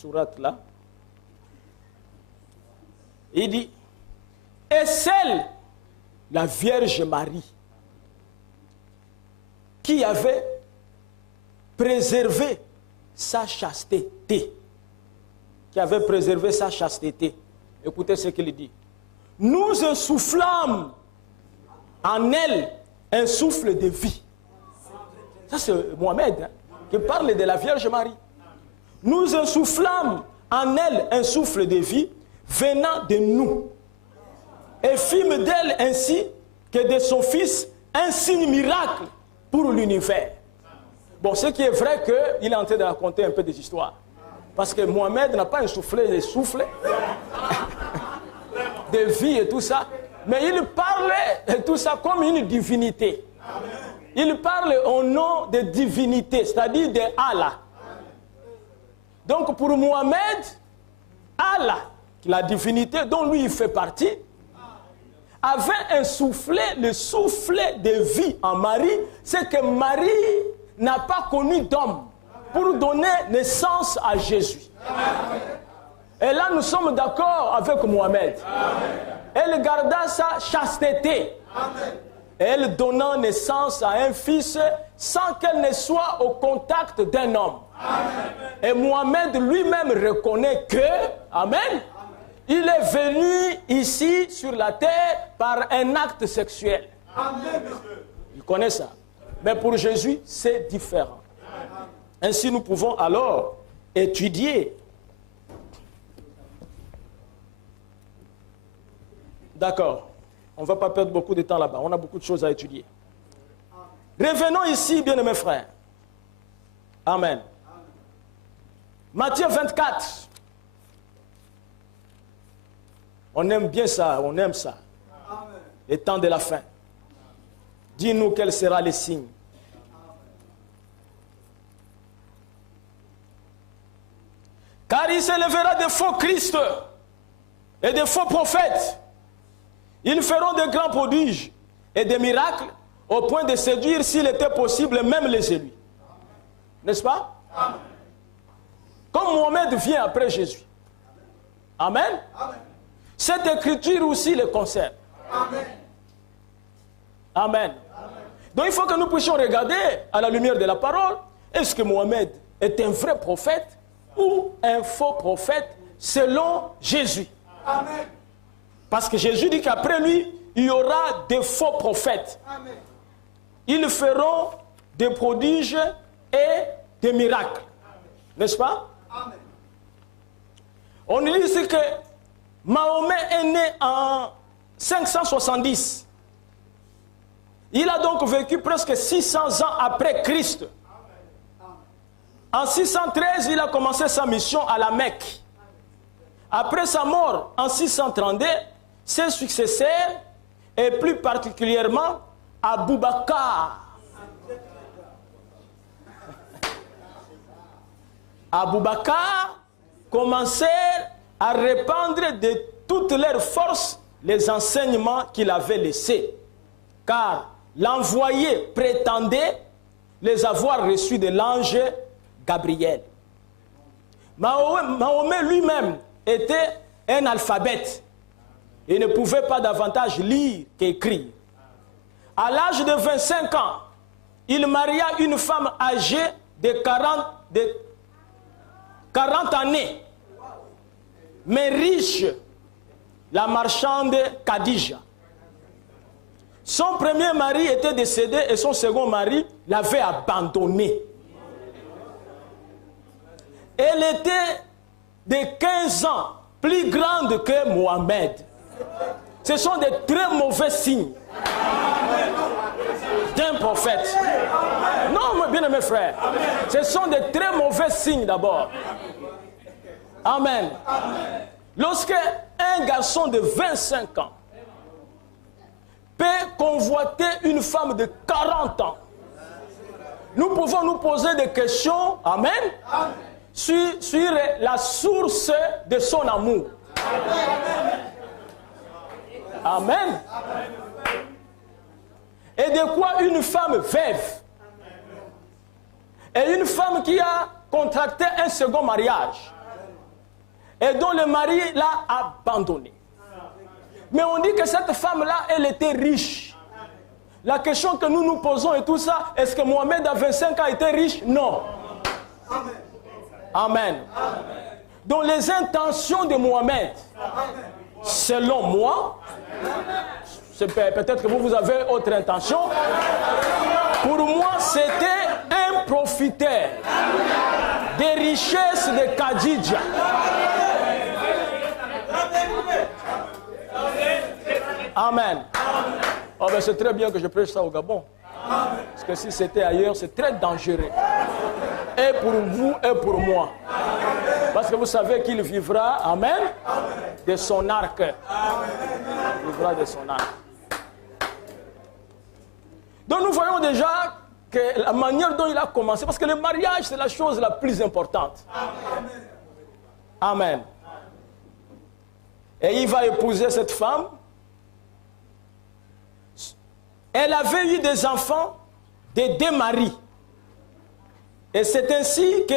sourate là. Il dit, et celle, la Vierge Marie, qui avait préservé sa chasteté. Qui avait préservé sa chasteté. Écoutez ce qu'il dit. Nous insoufflâmes en elle un souffle de vie. Ça c'est Mohamed hein, qui parle de la Vierge Marie. Nous insoufflâmes en elle un souffle de vie venant de nous. Et fîmes d'elle ainsi que de son fils un signe miracle pour l'univers. Bon, ce qui est vrai qu'il est en train de raconter un peu des histoires. Parce que Mohamed n'a pas insoufflé des souffles de vie et tout ça. Mais il parlait de tout ça comme une divinité. Il parle au nom de divinité, c'est-à-dire de Allah. Donc pour Mohamed, Allah, la divinité dont lui il fait partie, avait insoufflé le souffle de vie en Marie, c'est que Marie n'a pas connu d'homme pour donner naissance à Jésus. Et là nous sommes d'accord avec Mohamed. Elle garda sa chasteté. Elle donna naissance à un fils sans qu'elle ne soit au contact d'un homme. Et Mohamed lui-même reconnaît que, amen, il est venu ici sur la terre par un acte sexuel. Il connaît ça. Mais pour Jésus, c'est différent. Ainsi, nous pouvons alors étudier. D'accord. On ne va pas perdre beaucoup de temps là-bas. On a beaucoup de choses à étudier. Revenons ici, bien-aimés frères. Amen. Matthieu 24. On aime bien ça, on aime ça. Le temps de la fin. Dis-nous quel sera le signe. Car il s'élèvera de faux Christ et de faux prophètes. Ils feront de grands prodiges et des miracles au point de séduire, s'il était possible, même les élus. N'est-ce pas? Amen. Comme Mohamed vient après Jésus. Amen. Amen. Cette écriture aussi le concerne. Amen. Amen. Amen. Donc il faut que nous puissions regarder à la lumière de la parole, est-ce que Mohamed est un vrai prophète ou un faux prophète selon Jésus? Amen. Parce que Jésus dit qu'après lui, il y aura des faux prophètes. Amen. Ils feront des prodiges et des miracles. N'est-ce pas? Amen. On lit ici que Mahomet est né en 570. Il a donc vécu presque 600 ans après Christ. En 613, il a commencé sa mission à la Mecque. Après sa mort, en 632, ses successeurs, et plus particulièrement Abou Bakr. Abou Bakr commençait à répandre de toutes leurs forces les enseignements qu'il avait laissés. Car l'envoyé prétendait les avoir reçus de l'ange Gabriel. Mahomet lui-même était un alphabète. Il ne pouvait pas davantage lire qu'écrire. À l'âge de 25 ans, il maria une femme âgée de 40 années, mais riche, la marchande Khadija. Son premier mari était décédé et son second mari l'avait abandonné. Elle était de 15 ans, plus grande que Mohamed. Ce sont des très mauvais signes d'un prophète. Non, bien mes frères, ce sont des très mauvais signes d'abord. Amen. Lorsque un garçon de 25 ans peut convoiter une femme de 40 ans, nous pouvons nous poser des questions, amen, sur la source de son amour. Amen. Et de quoi une femme veuve et une femme qui a contracté un second mariage et dont le mari l'a abandonnée. Mais on dit que cette femme-là, elle était riche. La question que nous nous posons et tout ça, est-ce que Mohamed à 25 ans était riche? Non. Amen. Donc les intentions de Mohamed, selon moi, peut-être que vous avez autre intention, pour moi c'était un profiteur des richesses de Khadija. Amen. Oh, ben c'est très bien que je prêche ça au Gabon. Parce que si c'était ailleurs, c'est très dangereux. Et pour vous et pour moi. Parce que vous savez qu'il vivra, amen, de son arc. Il vivra de son arc. Donc nous voyons déjà que la manière dont il a commencé, parce que le mariage c'est la chose la plus importante. Amen. Et il va épouser cette femme. Elle avait eu des enfants de 2 maris. Et c'est ainsi que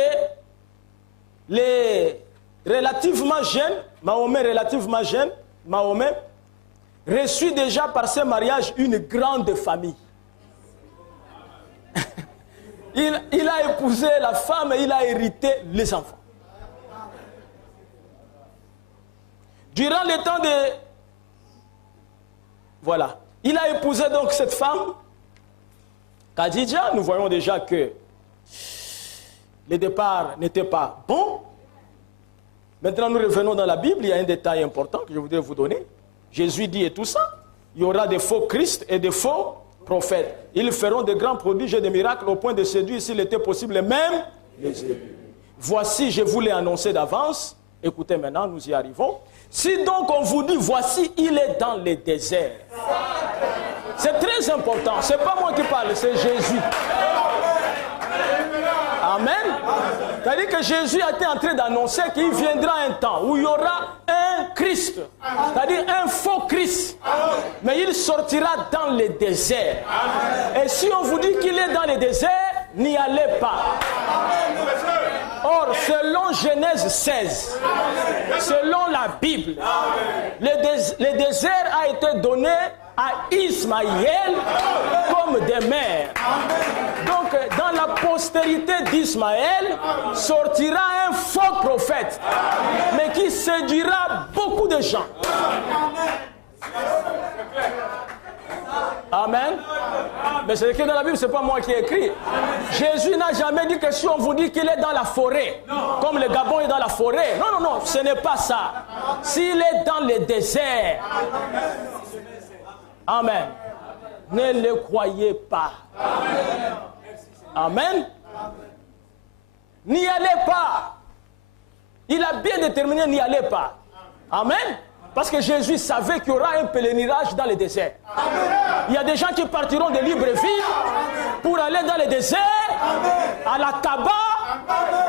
les relativement jeunes, Mahomet reçut déjà par ce mariage une grande famille. il a épousé la femme et il a hérité les enfants. Durant le temps de... Voilà. Il a épousé donc cette femme, Khadija. Nous voyons déjà que le départ n'était pas bon. Maintenant, nous revenons dans la Bible. Il y a un détail important que je voudrais vous donner. Jésus dit et tout ça. Il y aura des faux Christ et des faux prophètes. Ils feront de grands prodiges et des miracles au point de séduire, s'il était possible, même les élus. Voici, je vous l'ai annoncé d'avance. Écoutez maintenant, nous y arrivons. Si donc on vous dit, voici, il est dans le désert. C'est très important. Ce n'est pas moi qui parle, c'est Jésus. Amen. C'est-à-dire que Jésus a été en train d'annoncer qu'il viendra un temps où il y aura un Christ. C'est-à-dire un faux Christ. Mais il sortira dans le désert. Et si on vous dit qu'il est dans le désert, n'y allez pas. Or, selon Genèse 16, selon la Bible, le désert a été donné à Ismaël comme des mères. Donc, dans la postérité d'Ismaël, sortira un faux prophète, mais qui séduira beaucoup de gens. Amen. Mais c'est écrit dans la Bible, ce n'est pas moi qui ai écrit. Jésus n'a jamais dit que si on vous dit qu'il est dans la forêt, comme le Gabon est dans la forêt. Non, non, non, ce n'est pas ça. S'il est dans le désert, amen, ne le croyez pas. Amen. N'y allez pas. Il a bien déterminé, n'y allez pas. Amen. Parce que Jésus savait qu'il y aura un pèlerinage dans le désert. Amen. Il y a des gens qui partiront de Libreville pour aller dans le désert, à la Kaaba,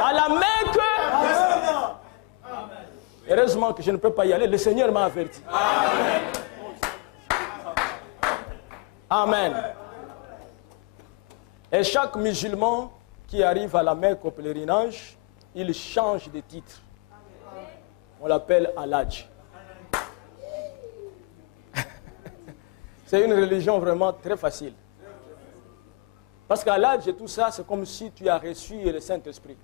à la Mecque. Heureusement que je ne peux pas y aller, le Seigneur m'a averti. Amen. Et chaque musulman qui arrive à la Mecque au pèlerinage, il change de titre. On l'appelle Al-Hajj. C'est une religion vraiment très facile. Parce qu'à l'âge et tout ça, c'est comme si tu as reçu le Saint-Esprit.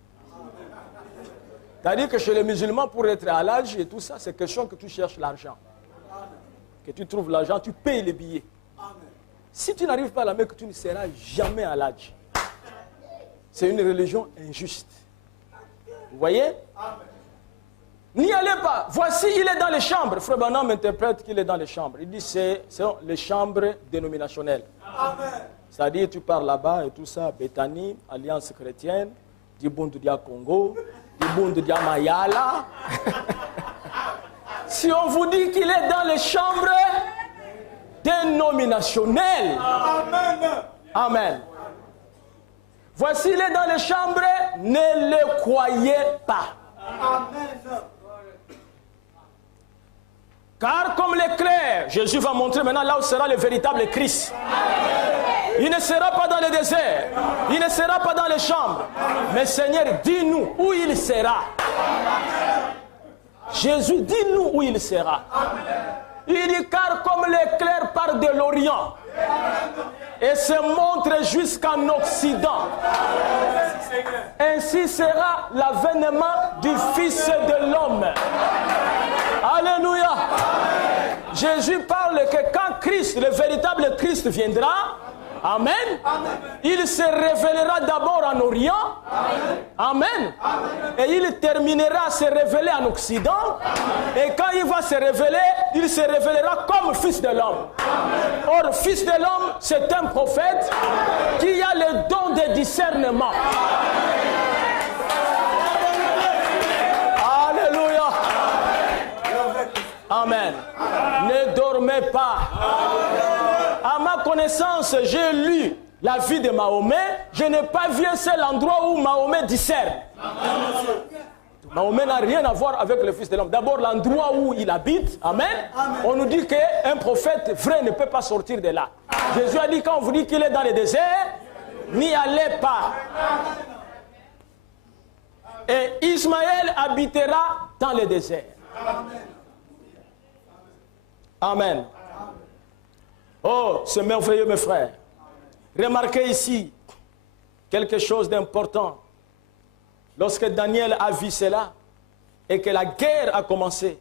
C'est-à-dire que chez les musulmans, pour être à l'âge et tout ça, c'est question que tu cherches l'argent. Que tu trouves l'argent, tu payes les billets. Si tu n'arrives pas à la Mecque, tu ne seras jamais à l'âge. C'est une religion injuste. Vous voyez? N'y allez pas. Voici, il est dans les chambres. Frère Branham interprète qu'il est dans les chambres. Il dit c'est les chambres dénominationnelles. C'est-à-dire, tu pars là-bas et tout ça, Bethany, Alliance chrétienne, Dibundudia Congo, Dibundudia Mayala. Si on vous dit qu'il est dans les chambres dénominationnelles, amen. Voici, il est dans les chambres, ne le croyez pas. Amen. Car comme l'éclair, Jésus va montrer maintenant là où sera le véritable Christ. Il ne sera pas dans le désert, il ne sera pas dans les chambres. Mais Seigneur, dis-nous où il sera. Jésus, dis-nous où il sera. Il dit, car comme l'éclair part de l'Orient et se montre jusqu'en Occident, ainsi sera l'avènement du Fils de l'homme. Alléluia. Jésus parle que quand Christ, le véritable Christ viendra, amen, il se révélera d'abord en Orient, amen, et il terminera à se révéler en Occident, et quand il va se révéler, il se révélera comme Fils de l'homme. Or, Fils de l'homme, c'est un prophète qui a le don de discernement. Alléluia. Amen. Ne dormez pas. À ma connaissance, j'ai lu la vie de Mahomet. Je n'ai pas vu un seul endroit où Mahomet discerne. Mahomet n'a rien à voir avec le Fils de l'homme. D'abord, l'endroit où il habite, amen. On nous dit qu'un prophète vrai ne peut pas sortir de là. Jésus a dit, quand on vous dit qu'il est dans le désert, n'y allez pas. Et Ismaël habitera dans le désert. Amen. Oh, c'est merveilleux, mes frères. Remarquez ici quelque chose d'important. Lorsque Daniel a vu cela et que la guerre a commencé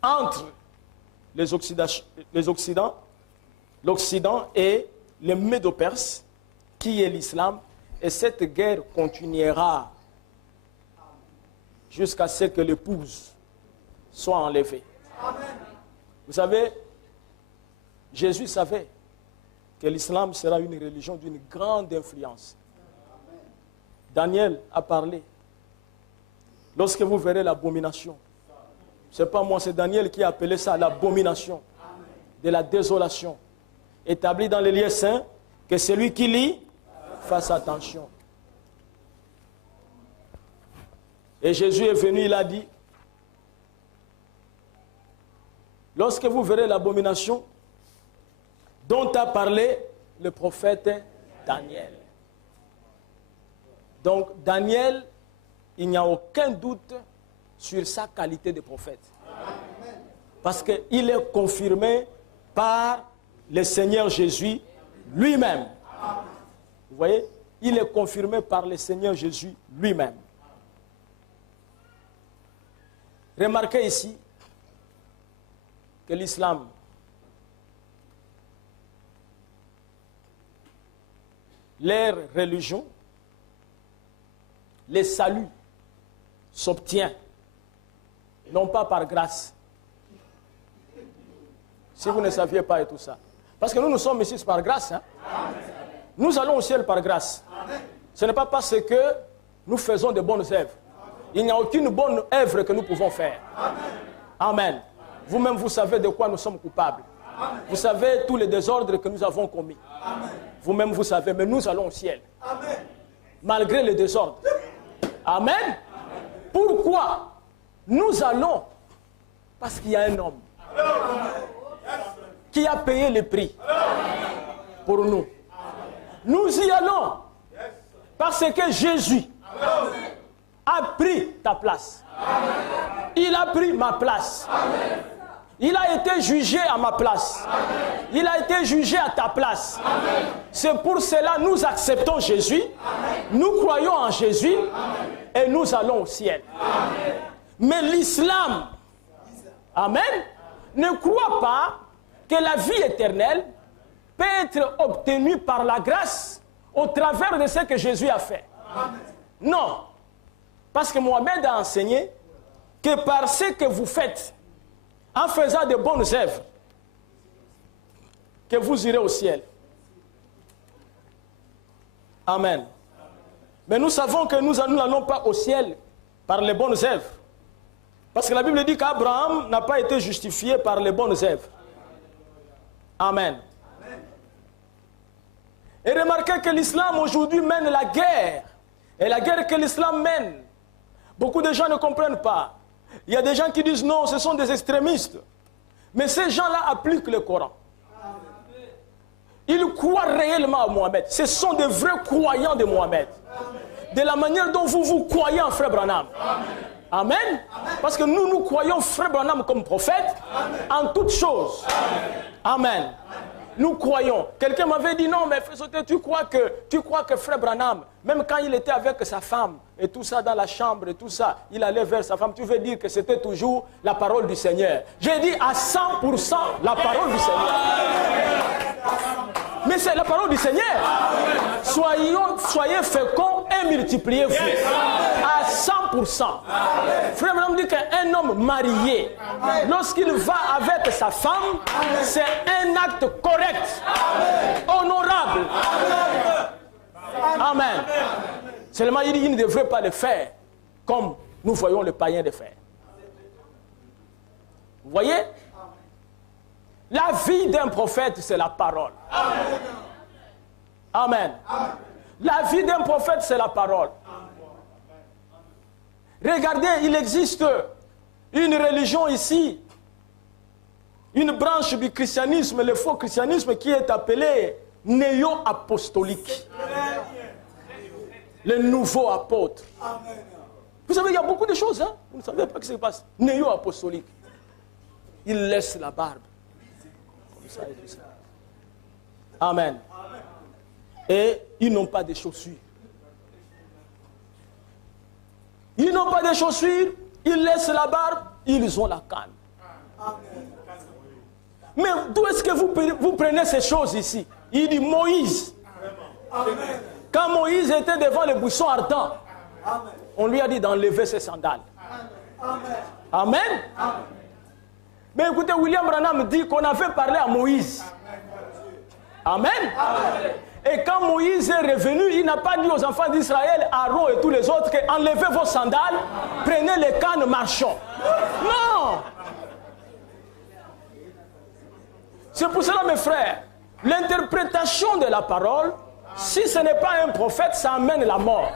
entre l'Occident et les Médo-Perses, qui est l'islam, et cette guerre continuera jusqu'à ce que l'épouse soit enlevée. Amen. Vous savez, Jésus savait que l'islam sera une religion d'une grande influence. Daniel a parlé. Lorsque vous verrez l'abomination, ce n'est pas moi, c'est Daniel qui a appelé ça l'abomination de la désolation, établie dans les lieux saints, que celui qui lit fasse attention. Et Jésus est venu, il a dit, lorsque vous verrez l'abomination dont a parlé le prophète Daniel. Donc Daniel, il n'y a aucun doute sur sa qualité de prophète. Parce qu'il est confirmé par le Seigneur Jésus lui-même. Vous voyez? Il est confirmé par le Seigneur Jésus lui-même. Remarquez ici que l'islam leur religion, les saluts s'obtient, non pas par grâce. Si vous ne saviez pas et tout ça. Parce que nous sommes ici par grâce. Hein? Nous allons au ciel par grâce. Ce n'est pas parce que nous faisons de bonnes œuvres. Il n'y a aucune bonne œuvre que nous pouvons faire. Amen. Vous-même, vous savez de quoi nous sommes coupables. Vous savez tous les désordres que nous avons commis. Vous-même, vous savez, mais nous allons au ciel. Malgré les désordres. Amen. Pourquoi nous allons? Parce qu'il y a un homme qui a payé le prix pour nous. Nous y allons parce que Jésus a pris ta place. Il a pris ma place. Il a été jugé à ma place. Il a été jugé à ta place. C'est pour cela que nous acceptons Jésus, nous croyons en Jésus et nous allons au ciel. Mais l'islam, amen, ne croit pas que la vie éternelle peut être obtenue par la grâce au travers de ce que Jésus a fait. Non. Parce que Mohamed a enseigné que par ce que vous faites, en faisant de bonnes œuvres, que vous irez au ciel. Amen. Mais nous savons que nous n'allons pas au ciel par les bonnes œuvres. Parce que la Bible dit qu'Abraham n'a pas été justifié par les bonnes œuvres. Amen. Et remarquez que l'islam aujourd'hui mène la guerre. Et la guerre que l'islam mène, beaucoup de gens ne comprennent pas. Il y a des gens qui disent non, ce sont des extrémistes. Mais ces gens-là appliquent le Coran. Ils croient réellement à Mohamed. Ce sont des vrais croyants de Mohamed. De la manière dont vous croyez en frère Branham. Amen. Parce que nous croyons Frère Branham comme prophète en toutes choses. Amen. Nous croyons. Quelqu'un m'avait dit, non, mais tu crois que Frère Branham, même quand il était avec sa femme, et tout ça dans la chambre, et tout ça, il allait vers sa femme, tu veux dire que c'était toujours la parole du Seigneur. J'ai dit à 100% la parole du Seigneur. Mais c'est la parole du Seigneur. Soyez féconds et multipliez-vous. À 100%. Frère Branham dit qu'un homme marié, lorsqu'il va avec sa femme, c'est un acte correct, honorable. Amen. Seulement, il dit qu'il ne devrait pas le faire comme nous voyons les païens le faire. Vous voyez? La vie d'un prophète, c'est la parole. Amen. La vie d'un prophète, c'est la parole. Regardez, il existe une religion ici, une branche du christianisme, le faux christianisme, qui est appelée néo-apostolique. Le nouveau apôtre. Vous savez, il y a beaucoup de choses, hein? Vous ne savez pas ce qui se passe. Néo-apostolique. Il laisse la barbe. Comme ça et tout ça. Amen. Et ils n'ont pas de chaussures. Ils n'ont pas de chaussures, ils laissent la barbe, ils ont la canne. Mais d'où est-ce que vous prenez ces choses ici? Il dit Moïse. Quand Moïse était devant le buisson ardent, on lui a dit d'enlever ses sandales. Amen. Mais écoutez, William Branham dit qu'on avait parlé à Moïse. Amen. Et quand Moïse est revenu, il n'a pas dit aux enfants d'Israël, Aaron et tous les autres, que enlevez vos sandales, prenez les cannes, marchons. Non. C'est pour cela, mes frères, l'interprétation de la parole, si ce n'est pas un prophète, ça amène la mort.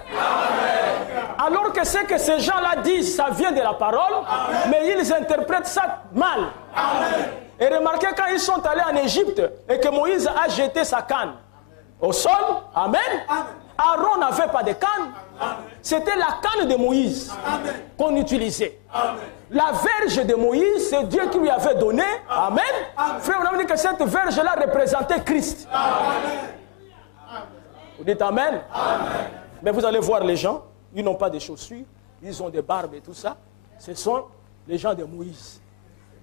Alors que ce que ces gens-là disent, ça vient de la parole, mais ils interprètent ça mal. Et remarquez quand ils sont allés en Égypte et que Moïse a jeté sa canne au sol, amen. Aaron n'avait pas de canne. C'était la canne de Moïse qu'on utilisait. La verge de Moïse, c'est Dieu qui lui avait donné. Amen. Frère, on a dit que cette verge-là représentait Christ. Vous dites amen. Mais vous allez voir les gens, ils n'ont pas de chaussures, ils ont des barbes et tout ça. Ce sont les gens de Moïse.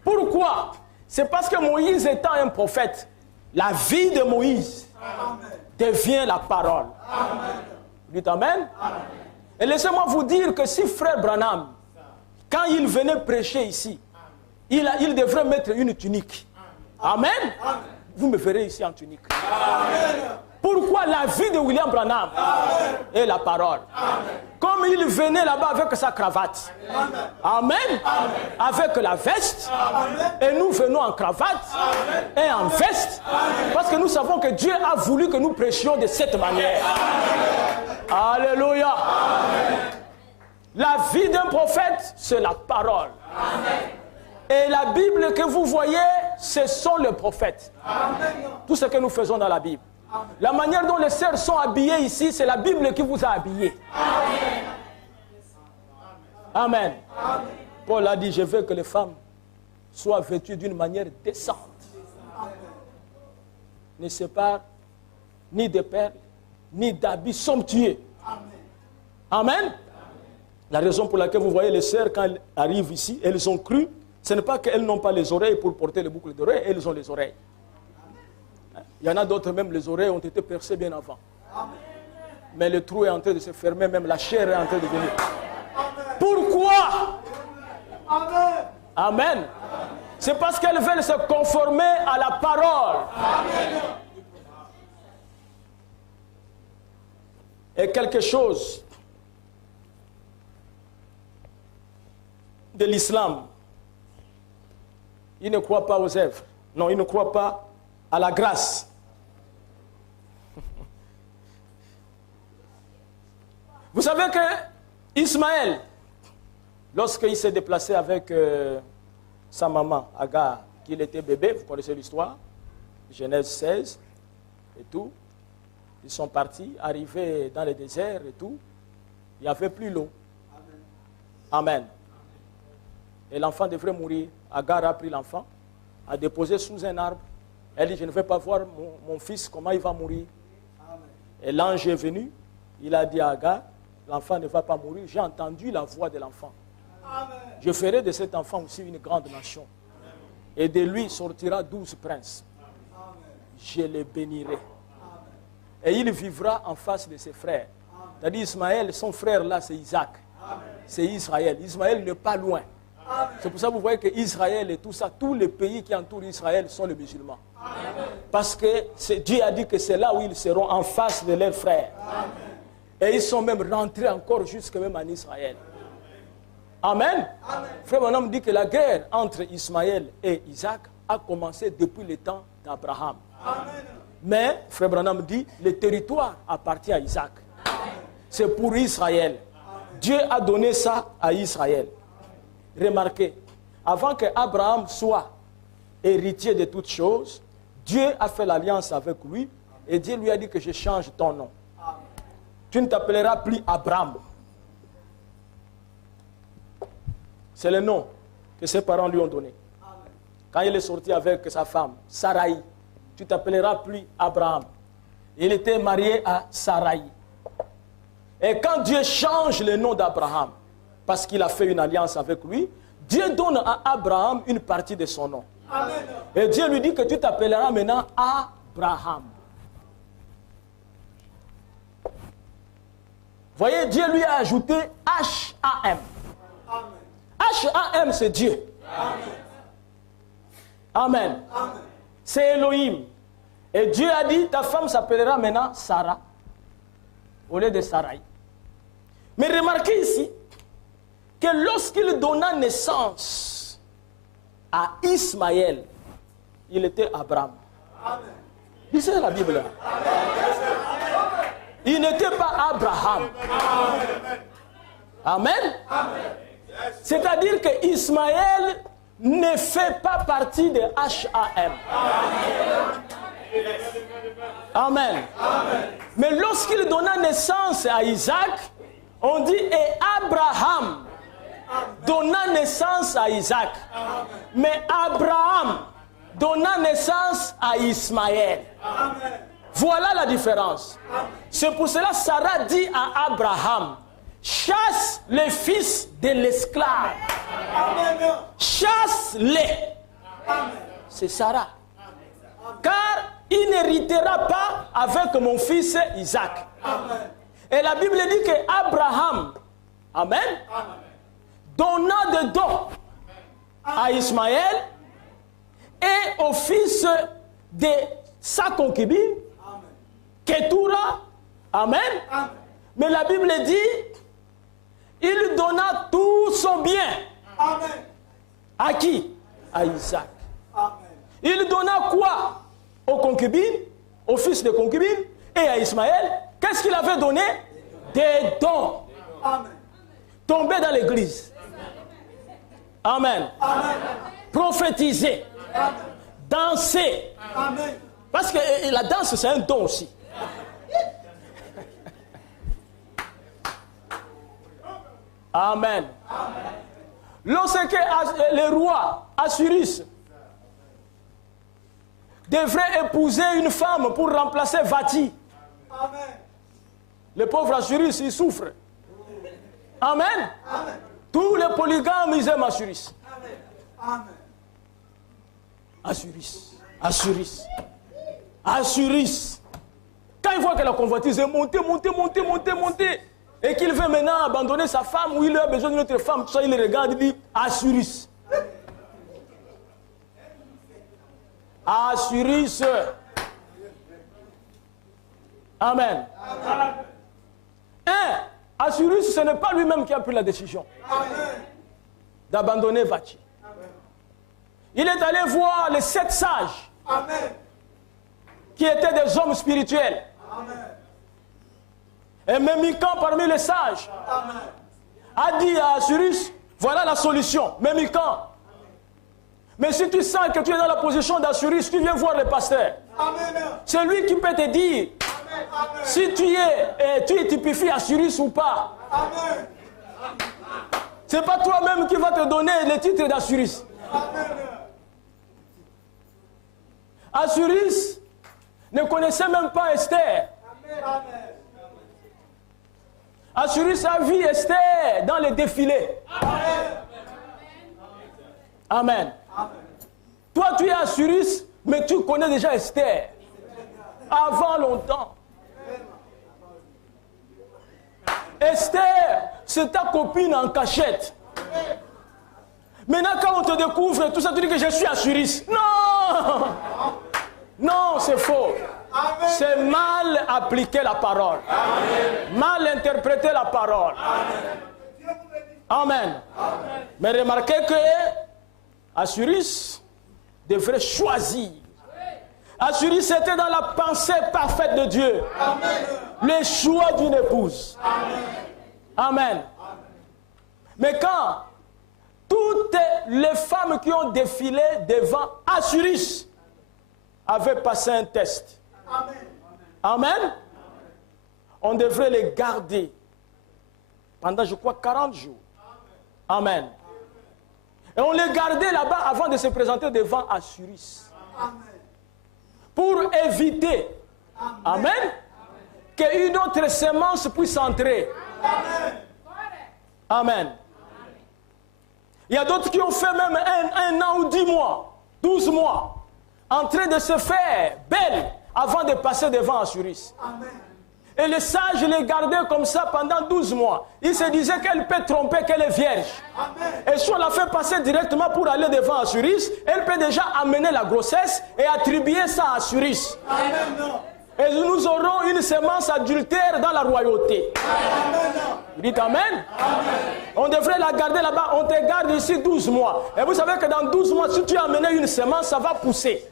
Pourquoi? C'est parce que Moïse étant un prophète, la vie de Moïse devient la parole. Vous dites amen. Et laissez-moi vous dire que si Frère Branham, quand il venait prêcher ici, il devrait mettre une tunique. Amen. Vous me verrez ici en tunique. Pourquoi la vie de William Branham est la parole? Comme il venait là-bas avec sa cravate. Amen. Avec la veste. Et nous venons en cravate et en veste. Parce que nous savons que Dieu a voulu que nous prêchions de cette manière. Alléluia. La vie d'un prophète, c'est la parole. Et la Bible que vous voyez, ce sont les prophètes. Tout ce que nous faisons dans la Bible. La manière dont les sœurs sont habillées ici, c'est la Bible qui vous a habillés. Amen. Paul a dit, je veux que les femmes soient vêtues d'une manière décente. Ne séparent ni de perles, ni d'habits somptueux. Amen. La raison pour laquelle vous voyez les sœurs, quand elles arrivent ici, elles ont cru, ce n'est pas qu'elles n'ont pas les oreilles pour porter les boucles d'oreilles, elles ont les oreilles. Il y en a d'autres, même les oreilles ont été percées bien avant. Mais le trou est en train de se fermer, même la chair est en train de venir. Pourquoi? Amen. C'est parce qu'elles veulent se conformer à la parole. Et quelque chose de l'islam, il ne croit pas aux œuvres. Non, il ne croit pas à la grâce. Vous savez que Ismaël, lorsqu'il s'est déplacé avec sa maman, Agar, qu'il était bébé, vous connaissez l'histoire, Genèse 16 et tout, ils sont partis, arrivés dans le désert et tout, il n'y avait plus l'eau. Amen. et l'enfant devrait mourir. Agar a pris l'enfant, a déposé sous un arbre. Elle dit, je ne vais pas voir mon fils, comment il va mourir. Amen. Et l'ange est venu, il a dit à Agar, l'enfant ne va pas mourir. J'ai entendu la voix de l'enfant. Je ferai de cet enfant aussi une grande nation. Amen. Et de lui sortira 12 princes. Amen. Je les bénirai. Amen. Et il vivra en face de ses frères. C'est-à-dire Ismaël, son frère là, c'est Isaac. C'est Israël. Ismaël n'est pas loin. C'est pour ça que vous voyez que Israël et tout ça, tous les pays qui entourent Israël sont les musulmans. Amen. Parce que Dieu a dit que c'est là où ils seront en face de leurs frères. Amen. Et ils sont même rentrés encore jusque même en Israël. Amen. Amen. Frère Branham dit que la guerre entre Ismaël et Isaac a commencé depuis le temps d'Abraham. Mais, Frère Branham dit, le territoire appartient à Isaac. C'est pour Israël. Dieu a donné ça à Israël. Remarquez, avant que Abraham soit héritier de toutes choses, Dieu a fait l'alliance avec lui et Dieu lui a dit que je change ton nom. Tu ne t'appelleras plus Abraham. C'est le nom que ses parents lui ont donné. Quand il est sorti avec sa femme, Sarai, tu t'appelleras plus Abraham. Il était marié à Sarai. Et quand Dieu change le nom d'Abraham, parce qu'il a fait une alliance avec lui, Dieu donne à Abraham une partie de son nom. Amen. Et Dieu lui dit que tu t'appelleras maintenant Abraham. Voyez, Dieu lui a ajouté H-A-M. H-A-M, c'est Dieu. Amen. Amen. C'est Elohim. Et Dieu a dit, ta femme s'appellera maintenant Sarah, au lieu de Sarai. Mais remarquez ici, que lorsqu'il donna naissance à Ismaël, il était Abraham. Lisez la Bible là. Il n'était pas Abraham. Amen. C'est-à-dire que Ismaël ne fait pas partie de H-A-M. Amen. Mais lorsqu'il donna naissance à Isaac, on dit et Abraham donna naissance à Isaac. Mais Abraham donna naissance à Ismaël. Voilà la différence. C'est pour cela que Sarah dit à Abraham, chasse les fils de l'esclave. Chasse-les. C'est Sarah. Car il n'héritera pas avec mon fils Isaac. Et la Bible dit que Abraham, amen, donna des dons à Ismaël et au fils de sa concubine, Ketura, amen. Mais la Bible dit, il donna tout son bien. À qui? À Isaac. Il donna quoi? Aux concubines, aux fils de concubines et à Ismaël. Qu'est-ce qu'il avait donné? Des dons. Tomber dans l'église. Amen. Prophétiser. Danser. Parce que la danse, c'est un don aussi. Amen. Lorsque le roi Assyrus devrait épouser une femme pour remplacer Vati, le pauvre Assyrus, il souffre. Amen. Tous les polygames, ils aiment Assyrus. Assyrus. Quand il voit que la convoitise est montée, et qu'il veut maintenant abandonner sa femme, ou il a besoin d'une autre femme, tout ça, il regarde, il dit Assyrus. Assyrus. Amen. Assyrus, ce n'est pas lui-même qui a pris la décision d'abandonner Vati. Il est allé voir les 7 sages qui étaient des hommes spirituels. Et Mémican, parmi les sages, a dit à Assyrus, voilà la solution. Mémican. Mais si tu sens que tu es dans la position d'Assyrus, tu viens voir le pasteur. C'est lui qui peut te dire si tu es typifié Assyrus ou pas. Ce n'est pas toi-même qui va te donner le titre d'Assuris. Assuris ne connaissait même pas Esther. Assuris a vu Esther dans les défilés. Amen. Toi, tu es Assuris, mais tu connais déjà Esther. Avant longtemps. Esther, c'est ta copine en cachette. Maintenant, quand on te découvre tout ça, tu dis que je suis Assuris. Non! Non, c'est faux. C'est mal appliquer la parole. Mal interpréter la parole. Amen. Mais remarquez que Assuris devrait choisir. Assuris était dans la pensée parfaite de Dieu. Le choix d'une épouse. Amen. Mais quand toutes les femmes qui ont défilé devant Assuris avaient passé un test. Amen. On devrait les garder pendant, je crois, 40 jours. Amen. Et on les gardait là-bas avant de se présenter devant Assuris. Pour éviter, amen, qu'une autre sémence puisse entrer. Amen. Il y a d'autres qui ont fait même un an ou 10 mois, 12 mois, en train de se faire belle avant de passer devant Assuris. Et les sages les gardaient comme ça pendant 12 mois. Ils se disaient qu'elle peut tromper, qu'elle est vierge. Et si on la fait passer directement pour aller devant Assuris, elle peut déjà amener la grossesse et attribuer ça à Assuris. Et nous aurons une sémence adultère dans la royauté. Dites Amen. On devrait la garder là-bas. On te garde ici 12 mois. Et vous savez que dans 12 mois, si tu as amené une sémence, ça va pousser.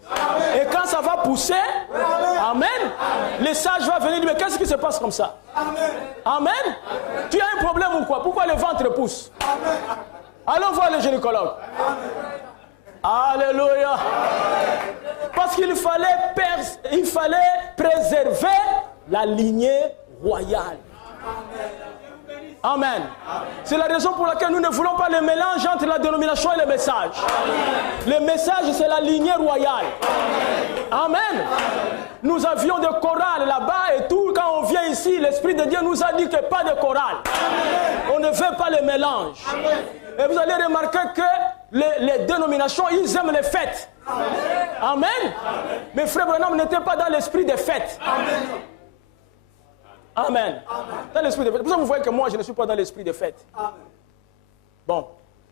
Et quand ça va pousser, Amen, les sages vont venir dire, mais qu'est-ce qui se passe comme ça? Amen. Tu as un problème ou quoi? Pourquoi le ventre pousse? Allons voir le gynécologue. Alléluia. Parce qu'il fallait préserver la lignée royale. Amen. C'est la raison pour laquelle nous ne voulons pas le mélange entre la dénomination et le message. Le message, c'est la lignée royale. Amen. Nous avions des chorales là-bas et tout. Quand on vient ici, l'Esprit de Dieu nous a dit que pas de chorale. On ne veut pas le mélange. Et vous allez remarquer que les dénominations, ils aiment les fêtes. Amen. Mais Frère Branham n'était pas dans l'esprit des fêtes. Amen. Dans l'esprit des fêtes. Pour ça, vous voyez que moi, je ne suis pas dans l'esprit des fêtes. Bon.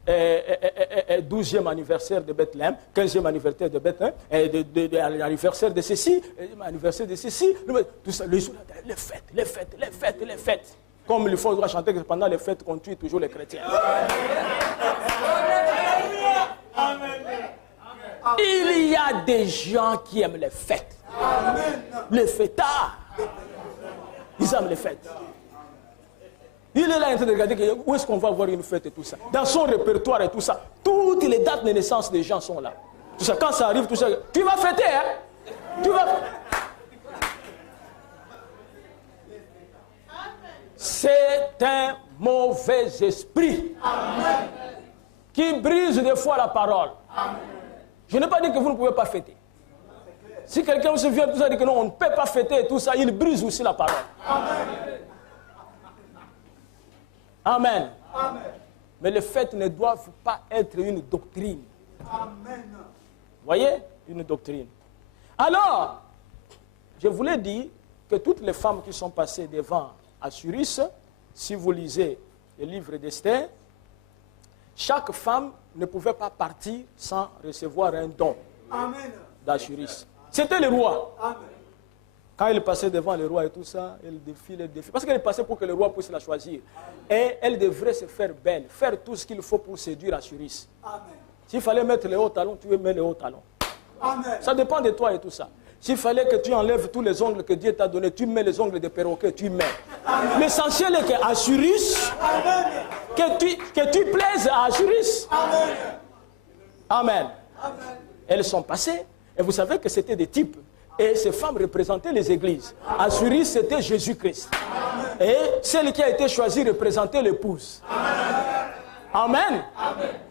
12e anniversaire de Bethléem, 15e anniversaire de Bethléem, l'anniversaire de ceci, l'anniversaire de ceci, tout ça, les fêtes. Comme il faut chanter que pendant les fêtes, on tue toujours les chrétiens. Il y a des gens qui aiment les fêtes. Les fêtards. Ils aiment les fêtes. Il est là en train de regarder où est-ce qu'on va avoir une fête et tout ça. Dans son répertoire et tout ça. Toutes les dates de naissance des gens sont là. Tout ça, quand ça arrive, tout ça. Tu vas fêter, hein? Tu vas. C'est un mauvais esprit qui brise des fois la parole. Je n'ai pas dit que vous ne pouvez pas fêter. Si quelqu'un se vient tout ça dit que non, on ne peut pas fêter et tout ça, il brise aussi la parole. Amen. Mais les fêtes ne doivent pas être une doctrine. Voyez? Une doctrine. Alors, je voulais dire que toutes les femmes qui sont passées devant Assuris, si vous lisez le livre d'Esther, chaque femme ne pouvait pas partir sans recevoir un don d'Assuris. C'était le roi. Quand elle passait devant le roi et tout ça, elle défile. Parce qu'elle passait pour que le roi puisse la choisir. Et elle devrait se faire belle, faire tout ce qu'il faut pour séduire Assuris. S'il fallait mettre les hauts talons, tu mets les hauts talons. Ça dépend de toi et tout ça. S'il fallait que tu enlèves tous les ongles que Dieu t'a donnés, tu mets les ongles de perroquet, tu mets. L'essentiel est que Assuris, que tu plaises à Assuris. Amen. Elles sont passées, et vous savez que c'était des types. Et ces femmes représentaient les églises. Assuris, c'était Jésus-Christ. Et celle qui a été choisie représentait l'épouse. Amen.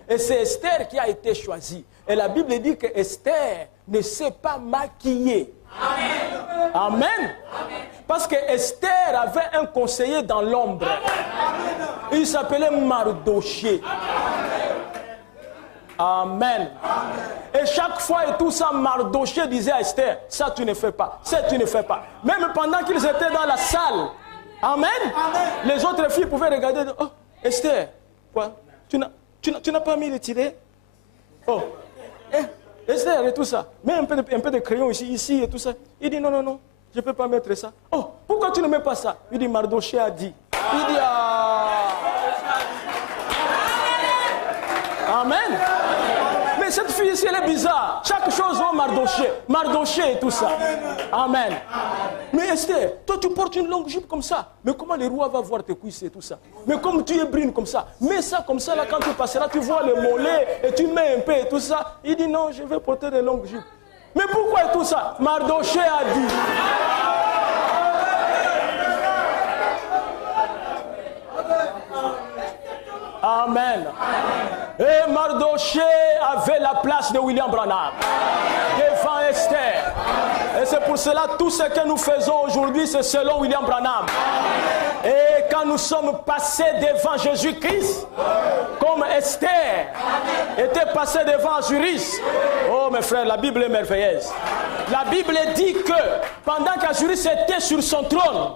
Et c'est Esther qui a été choisie. Et la Bible dit que Esther ne s'est pas maquillée. Amen. Parce que Esther avait un conseiller dans l'ombre. Il s'appelait Mardoché. Amen. Et chaque fois et tout ça, Mardoché disait à Esther, ça tu ne fais pas, ça tu ne fais pas. Même pendant qu'ils étaient dans la salle. Amen. Les autres filles pouvaient regarder. Oh, Esther, quoi? Tu n'as pas mis le tiret? Oh, Esther et tout ça. Mets un peu de crayon ici et tout ça. Il dit non, non, non, je ne peux pas mettre ça. Oh, pourquoi tu ne mets pas ça? Il dit Mardoché a dit. Il dit Amen. Mais cette fille ici, elle est bizarre. Chaque chose au Mardoché et tout ça. Amen. Mais Esther, toi tu portes une longue jupe comme ça. Mais comment le roi va voir tes cuisses et tout ça? Mais comme tu es brune comme ça, mets ça comme ça, là quand tu passeras, tu vois le mollet et tu mets un peu et tout ça. Il dit non, je vais porter des longues jupes. Mais pourquoi tout ça? Mardoché a dit. Amen. Et Mardoché avait la place de William Branham devant Esther. Et c'est pour cela tout ce que nous faisons aujourd'hui, c'est selon William Branham. Et quand nous sommes passés devant Jésus-Christ, comme Esther était passée devant Azuris, oh mes frères, la Bible est merveilleuse. La Bible dit que pendant qu'Azuris était sur son trône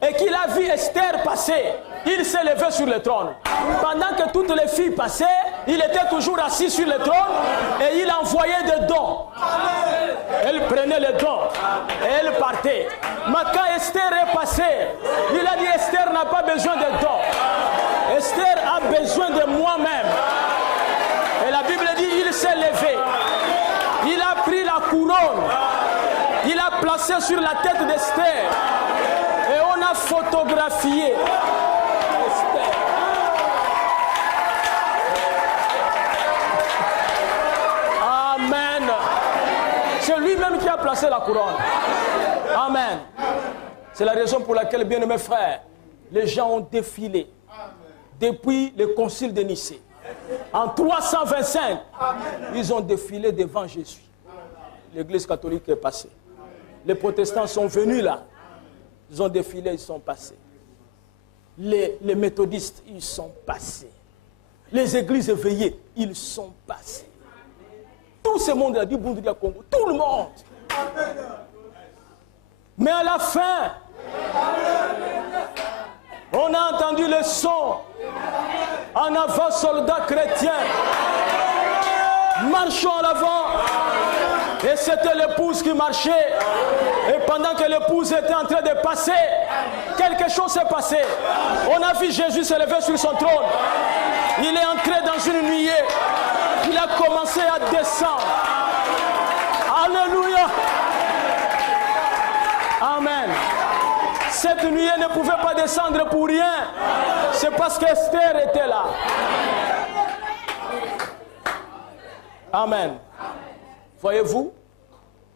et qu'il a vu Esther passer, il s'est levé sur le trône. Pendant que toutes les filles passaient, il était toujours assis sur le trône et il envoyait des dons. Elle prenait les dons et elle partait. Mais quand Esther est passée, il a dit Esther n'a pas besoin de dons. Esther a besoin de moi-même. Et la Bible dit il s'est levé. Il a pris la couronne. Il a placé sur la tête d'Esther. Et on a photographié Esther. Amen. C'est lui-même qui a placé la couronne. Amen. C'est la raison pour laquelle, bien aimés frères, les gens ont défilé depuis le concile de Nicée. En 325, ils ont défilé devant Jésus. L'église catholique est passée. Les protestants sont venus là. Ils ont défilé, ils sont passés. Les méthodistes, ils sont passés. Les églises éveillées, ils sont passés. Tout ce monde a dit Bunduria Congo. Tout le monde. Mais à la fin, on a entendu le son. En avant, soldats chrétiens. Marchons en avant. Et c'était l'épouse qui marchait. Et pendant que l'épouse était en train de passer, quelque chose s'est passé. On a vu Jésus se lever sur son trône. Il est entré dans une nuée. Il a commencé à descendre. Alléluia. Amen. Cette nuée ne pouvait pas descendre pour rien. C'est parce qu'Esther était là. Amen. Voyez-vous,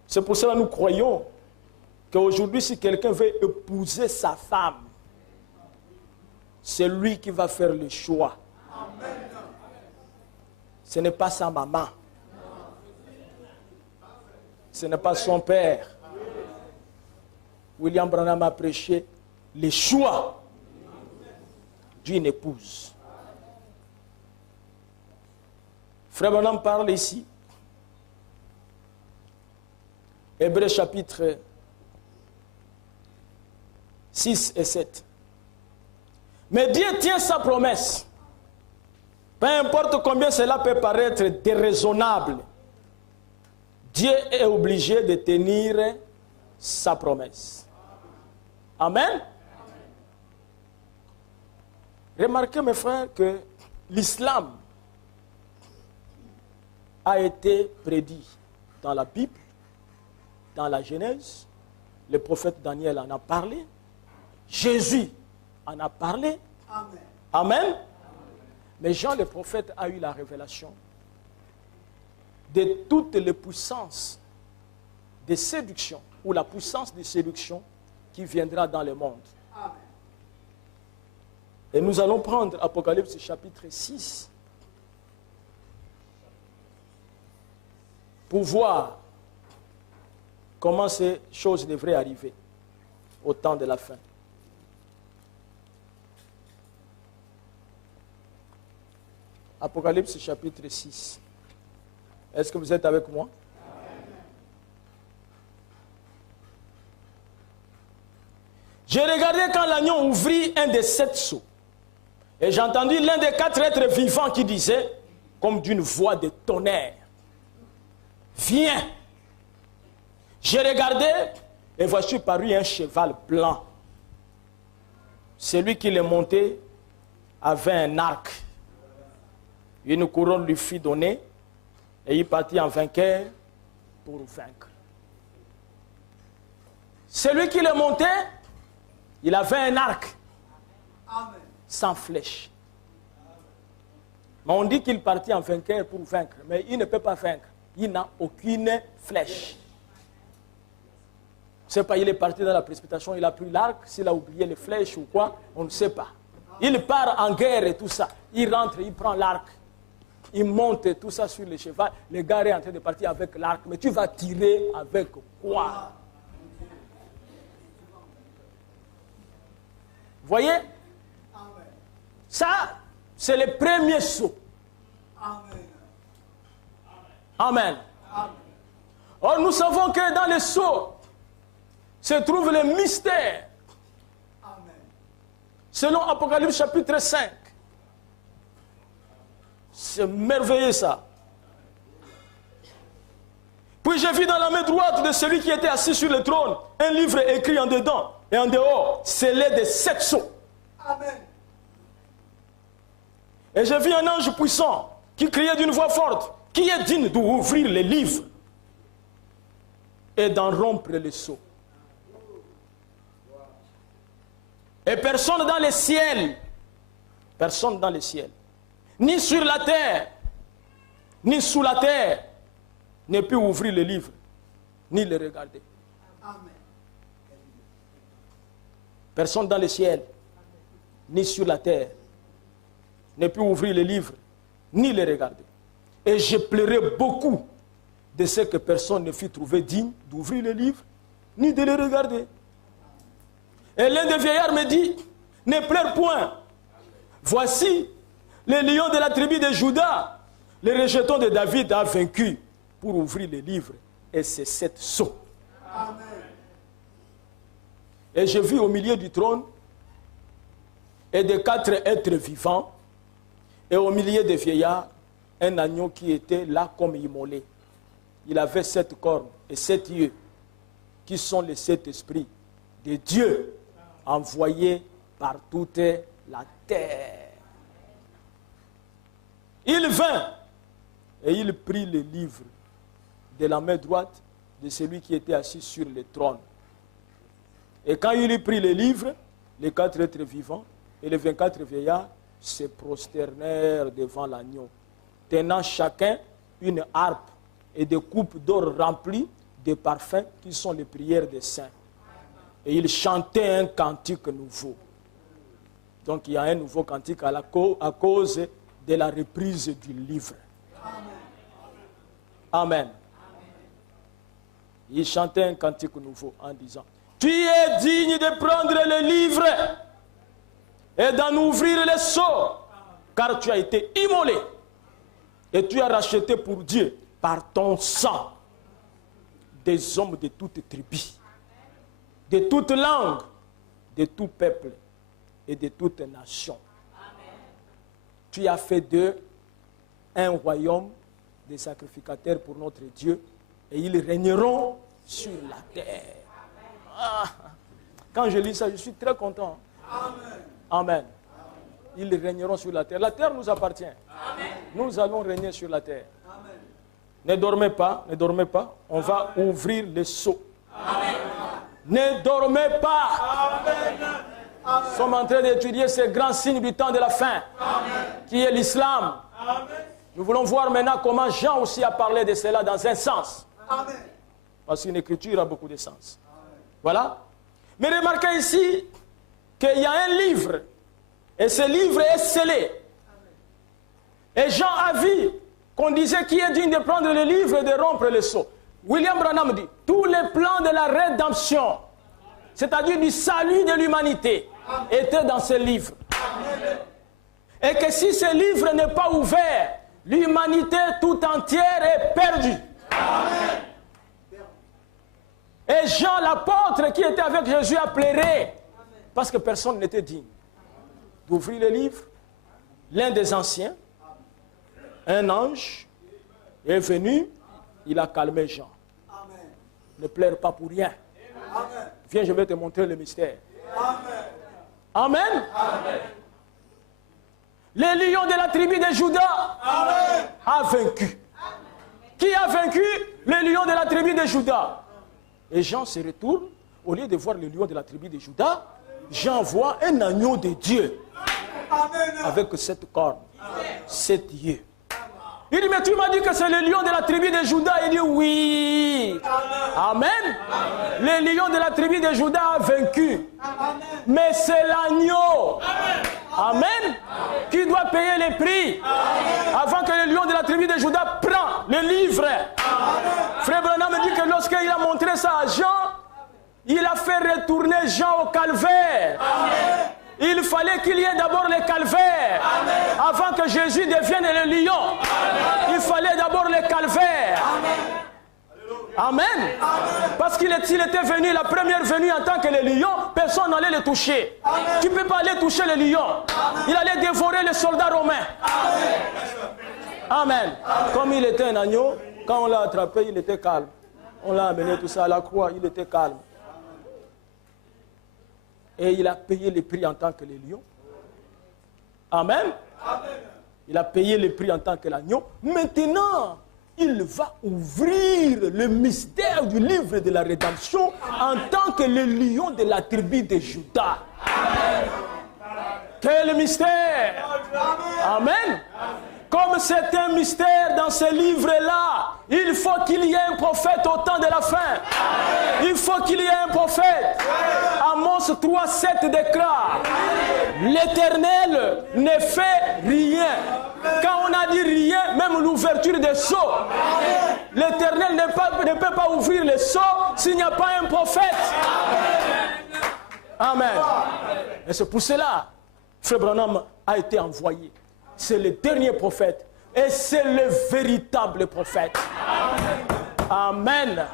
c'est pour cela que nous croyons qu'aujourd'hui, si quelqu'un veut épouser sa femme, c'est lui qui va faire le choix. Ce n'est pas sa maman. Ce n'est pas son père. William Branham a prêché le choix d'une épouse. Frère Branham parle ici. Hébreux chapitre 6 et 7. Mais Dieu tient sa promesse. Peu importe combien cela peut paraître déraisonnable, Dieu est obligé de tenir sa promesse. Amen. Remarquez mes frères que l'islam a été prédit dans la Bible, dans la Genèse. Le prophète Daniel en a parlé. Jésus en a parlé. Amen. Amen. Mais Jean le prophète a eu la révélation de toutes les puissances de séduction ou la puissance de séduction qui viendra dans le monde. Amen. Et nous allons prendre Apocalypse chapitre 6 pour voir comment ces choses devraient arriver au temps de la fin. Apocalypse chapitre 6. Est-ce que vous êtes avec moi? J'ai regardé quand l'agneau ouvrit un des 7 sceaux. Et j'ai entendu l'un des 4 êtres vivants qui disait, comme d'une voix de tonnerre, viens. J'ai regardé et voici paru un cheval blanc. Celui qui le montait avait un arc. Une couronne lui fut donnée et il partit en vainqueur pour vaincre. Celui qui le montait, il avait un arc. Amen. Sans flèche. Mais on dit qu'il partit en vainqueur pour vaincre, mais il ne peut pas vaincre. Il n'a aucune flèche. Je ne sais pas, il est parti dans la précipitation, il a pris l'arc, s'il a oublié les flèches ou quoi, on ne sait pas. Il part en guerre et tout ça. Il rentre, il prend l'arc. Il monte tout ça sur le cheval. Le gars est en train de partir avec l'arc. Mais tu vas tirer avec quoi? Vous voyez? Ça, c'est le premier saut. Amen. Or, nous savons que dans le saut se trouve le mystère. Selon Apocalypse chapitre 5. C'est merveilleux ça. Puis j'ai vu dans la main droite de celui qui était assis sur le trône un livre écrit en dedans et en dehors, scellé de 7 sceaux. Amen. Et j'ai vu un ange puissant qui criait d'une voix forte, qui est digne d'ouvrir les livres et d'en rompre les sceaux. Et personne dans le ciel, ni sur la terre, ni sous la terre, ne peut ouvrir le livre, ni le regarder. Amen. Personne dans le ciel, ni sur la terre, ne peut ouvrir le livre, ni le regarder. Et je pleurais beaucoup de ce que personne ne fut trouvé digne d'ouvrir le livre, ni de le regarder. Et l'un des vieillards me dit, ne pleure point. Voici, le lion de la tribu de Juda, le rejeton de David a vaincu pour ouvrir le livre. Et c'est 7 sceaux. Amen. Et j'ai vu au milieu du trône et des 4 êtres vivants et au milieu des vieillards un agneau qui était là comme immolé. Il avait 7 cornes et 7 yeux qui sont les 7 esprits de Dieu envoyés par toute la terre. Il vint et il prit le livre de la main droite de celui qui était assis sur le trône. Et quand il eut pris le livre, les 4 êtres vivants et les 24 vieillards se prosternèrent devant l'agneau, tenant chacun une harpe et des coupes d'or remplies de parfums qui sont les prières des saints. Et ils chantaient un cantique nouveau. Donc il y a un nouveau cantique à cause de la reprise du livre. Amen. Il chantait un cantique nouveau en disant, tu es digne de prendre le livre et d'en ouvrir les sceaux, car tu as été immolé et tu as racheté pour Dieu par ton sang des hommes de toutes tribus, de toute langue, de tout peuple et de toute nation. Tu as fait d'eux un royaume de sacrificateurs pour notre Dieu et ils régneront sur la terre. Ah, quand je lis ça, je suis très content. Amen. Amen. Ils régneront sur la terre. La terre nous appartient. Amen. Nous allons régner sur la terre. Amen. Ne dormez pas, ne dormez pas. On va ouvrir les sceaux. Amen. Ne dormez pas. Amen. Nous sommes en train d'étudier ces grands signes du temps de la fin, amen, qui est l'islam. Nous voulons voir maintenant comment Jean aussi a parlé de cela dans un sens. Amen. Parce qu'une écriture a beaucoup de sens. Amen. Voilà. Mais remarquez ici qu'il y a un livre Et ce livre est scellé. Et Jean a vu qu'on disait qui est digne de prendre le livre et de rompre le sceau. William Branham dit, tous les plans de la rédemption, c'est-à-dire du salut de l'humanité, étaient dans ce livre. Et que si ce livre n'est pas ouvert, l'humanité tout entière est perdue. Et Jean, l'apôtre qui était avec Jésus, a pleuré parce que personne n'était digne d'ouvrir le livre. L'un des anciens, un ange, est venu, il a calmé Jean. Ne pleure pas pour rien. Viens, je vais te montrer le mystère. Amen. Le lion de la tribu de Juda a vaincu. Qui a vaincu? Le lion de la tribu de Juda. Et Jean se retourne, au lieu de voir le lion de la tribu de Juda, Jean voit un agneau de Dieu avec 7 cornes, 7 yeux. Il dit, mais tu m'as dit que c'est le lion de la tribu de Juda. Il dit, oui. Amen. Le lion de la tribu de Juda a vaincu. Mais c'est l'agneau. Amen. Qui doit payer les prix avant que le lion de la tribu de Juda prenne le livre. Frère Branham me dit que lorsqu'il a montré ça à Jean, il a fait retourner Jean au calvaire. Il fallait qu'il y ait d'abord le calvaire avant que Jésus devienne le lion. Il fallait d'abord le calvaire. Amen. Parce qu'il était venu, la première venue en tant que le lion, personne n'allait le toucher. Tu ne peux pas aller toucher le lion. Il allait dévorer les soldats romains. Amen. Comme il était un agneau, quand on l'a attrapé, il était calme. On l'a amené tout ça à la croix, il était calme. Et il a payé le prix en tant que le lion. Amen. Il a payé le prix en tant que l'agneau. Maintenant, il va ouvrir le mystère du livre de la rédemption en tant que le lion de la tribu de Juda. Quel mystère! Amen. Comme c'est un mystère dans ce livre-là, il faut qu'il y ait un prophète au temps de la fin. Il faut qu'il y ait un prophète. Amos 3:7 déclare, l'Éternel ne fait rien. Quand on a dit rien, même l'ouverture des sceaux, l'Éternel ne peut pas ouvrir les sceaux s'il n'y a pas un prophète. Amen. Et c'est pour cela que Frère Branham a été envoyé. C'est le dernier prophète et c'est le véritable prophète. Amen.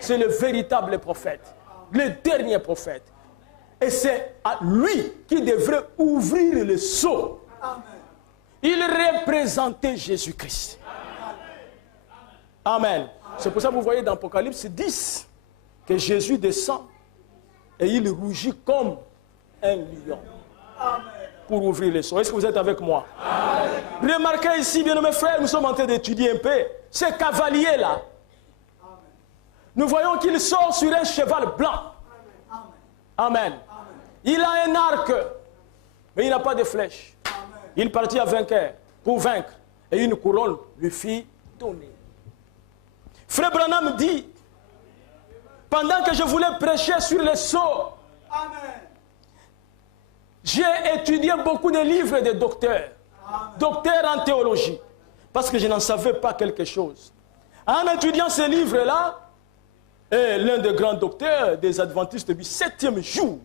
C'est le véritable prophète, le dernier prophète. Et c'est à lui qui devrait ouvrir le sceau. Il représentait Jésus-Christ. Amen. C'est pour ça que vous voyez dans Apocalypse 10 que Jésus descend et il rougit comme un lion. Pour ouvrir les sceaux. Est-ce que vous êtes avec moi? Amen. Remarquez ici, bien mes frères, nous sommes en train d'étudier un peu. Ce cavalier-là, nous voyons qu'il sort sur un cheval blanc. Amen. Il a un arc, mais il n'a pas de flèche. Il partit à vainqueur, pour vaincre. Et une couronne lui fit donner. Frère Branham dit, pendant que je voulais prêcher sur les sceaux, j'ai étudié beaucoup de livres de docteurs, docteurs en théologie, parce que je n'en savais pas quelque chose. En étudiant ces livres-là, l'un des grands docteurs des adventistes du 7e jour,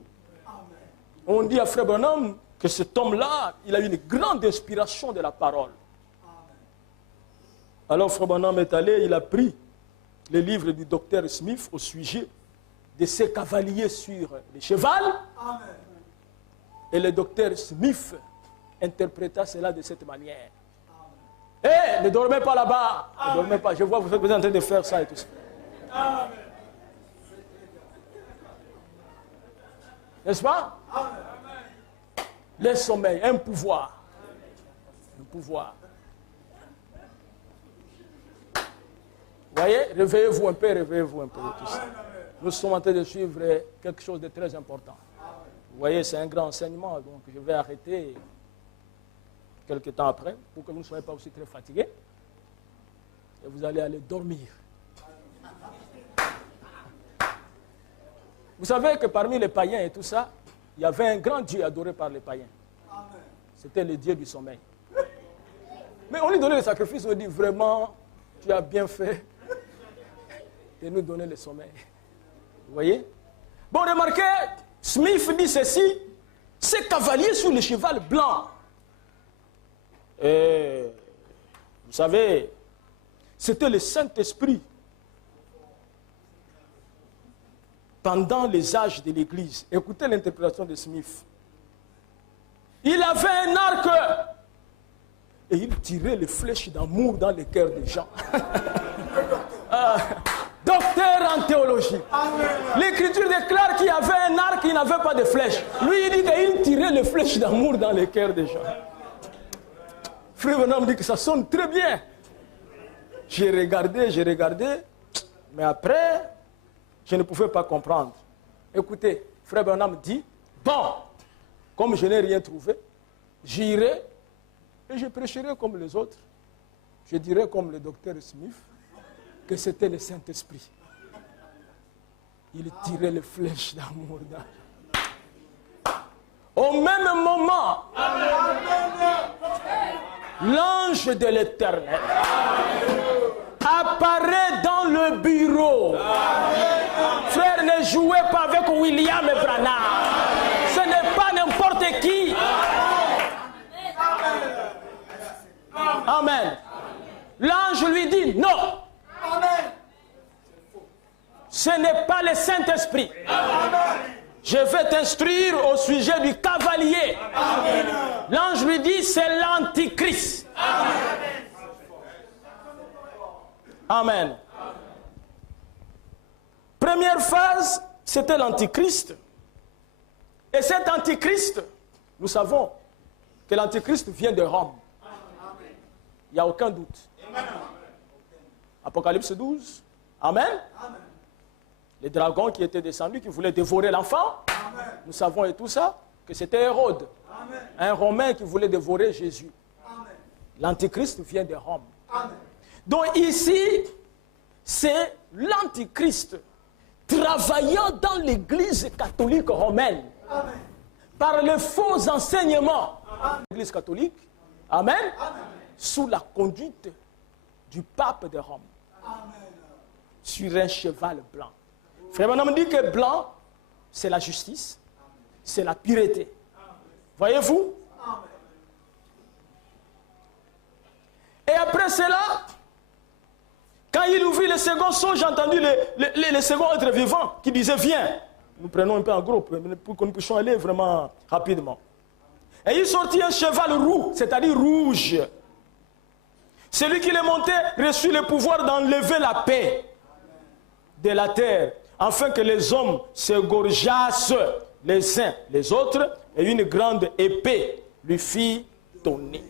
on dit à Frère Branham que cet homme-là, il a eu une grande inspiration de la parole. Alors Frère Branham est allé, il a pris le livre du docteur Smith au sujet de ces cavaliers sur le cheval. Et le docteur Smith interpréta cela de cette manière. Eh, ne dormez pas là-bas. Ne dormez pas. Je vois que vous êtes en train de faire ça et tout ça. N'est-ce pas? Le sommeil, un pouvoir. Un pouvoir. Vous voyez? Réveillez-vous un peu, réveillez-vous un peu. Tout ça. Nous sommes en train de suivre quelque chose de très important. Vous voyez, c'est un grand enseignement, donc je vais arrêter quelques temps après pour que vous ne soyez pas aussi très fatigués. Et vous allez aller dormir. Vous savez que parmi les païens et tout ça, il y avait un grand Dieu adoré par les païens. C'était le dieu du sommeil. Mais on lui donnait le sacrifice, on dit vraiment, tu as bien fait de nous donner le sommeil. Vous voyez? Bon, remarquez, Smith dit ceci, ce cavalier sur le cheval blanc. Et, vous savez, c'était le Saint-Esprit. Pendant les âges de l'Église, écoutez l'interprétation de Smith. Il avait un arc et il tirait les flèches d'amour dans les cœurs des gens. Docteur en théologie. L'Écriture déclare qu'il avait un arc, il n'avait pas de flèches. Lui, il dit qu'il tirait les flèches d'amour dans les cœurs des gens. Frère Branham dit que ça sonne très bien. J'ai regardé, mais après, je ne pouvais pas comprendre. Écoutez, Frère Branham dit, bon, comme je n'ai rien trouvé, j'irai et je prêcherai comme les autres. Je dirai comme le docteur Smith que c'était le Saint-Esprit. Il tirait les flèches d'amour. Au même moment, l'ange de l'Éternel apparaît dans le bureau. Frère, ne jouez pas avec William Branham. Ce n'est pas n'importe qui. Amen. L'ange lui dit non. Ce n'est pas le Saint-Esprit. Je vais t'instruire au sujet du cavalier. L'ange lui dit c'est l'Antichrist. Amen. Première phase, c'était l'Antichrist. Et cet Antichrist, nous savons que l'Antichrist vient de Rome. Il n'y a aucun doute. Apocalypse 12. Amen. Les dragons qui étaient descendus, qui voulaient dévorer l'enfant. Nous savons et tout ça, que c'était Hérode. Un Romain qui voulait dévorer Jésus. L'Antichrist vient de Rome. Donc ici, c'est l'Antichrist travaillant dans l'Église catholique romaine par les faux enseignements de l'Église catholique. Amen. Sous la conduite du pape de Rome. Sur un cheval blanc. Frère Branham dit que blanc, c'est la justice, c'est la pureté. Voyez-vous? Et après cela, quand il ouvrit le second seau, j'ai entendu le second être vivant qui disait viens. Nous prenons un peu en groupe pour que nous puissions aller vraiment rapidement. Et il sortit un cheval roux, c'est-à-dire rouge. Celui qui les montait reçut le pouvoir d'enlever la paix de la terre, afin que les hommes s'égorgeassent les uns les autres, et une grande épée lui fit donner.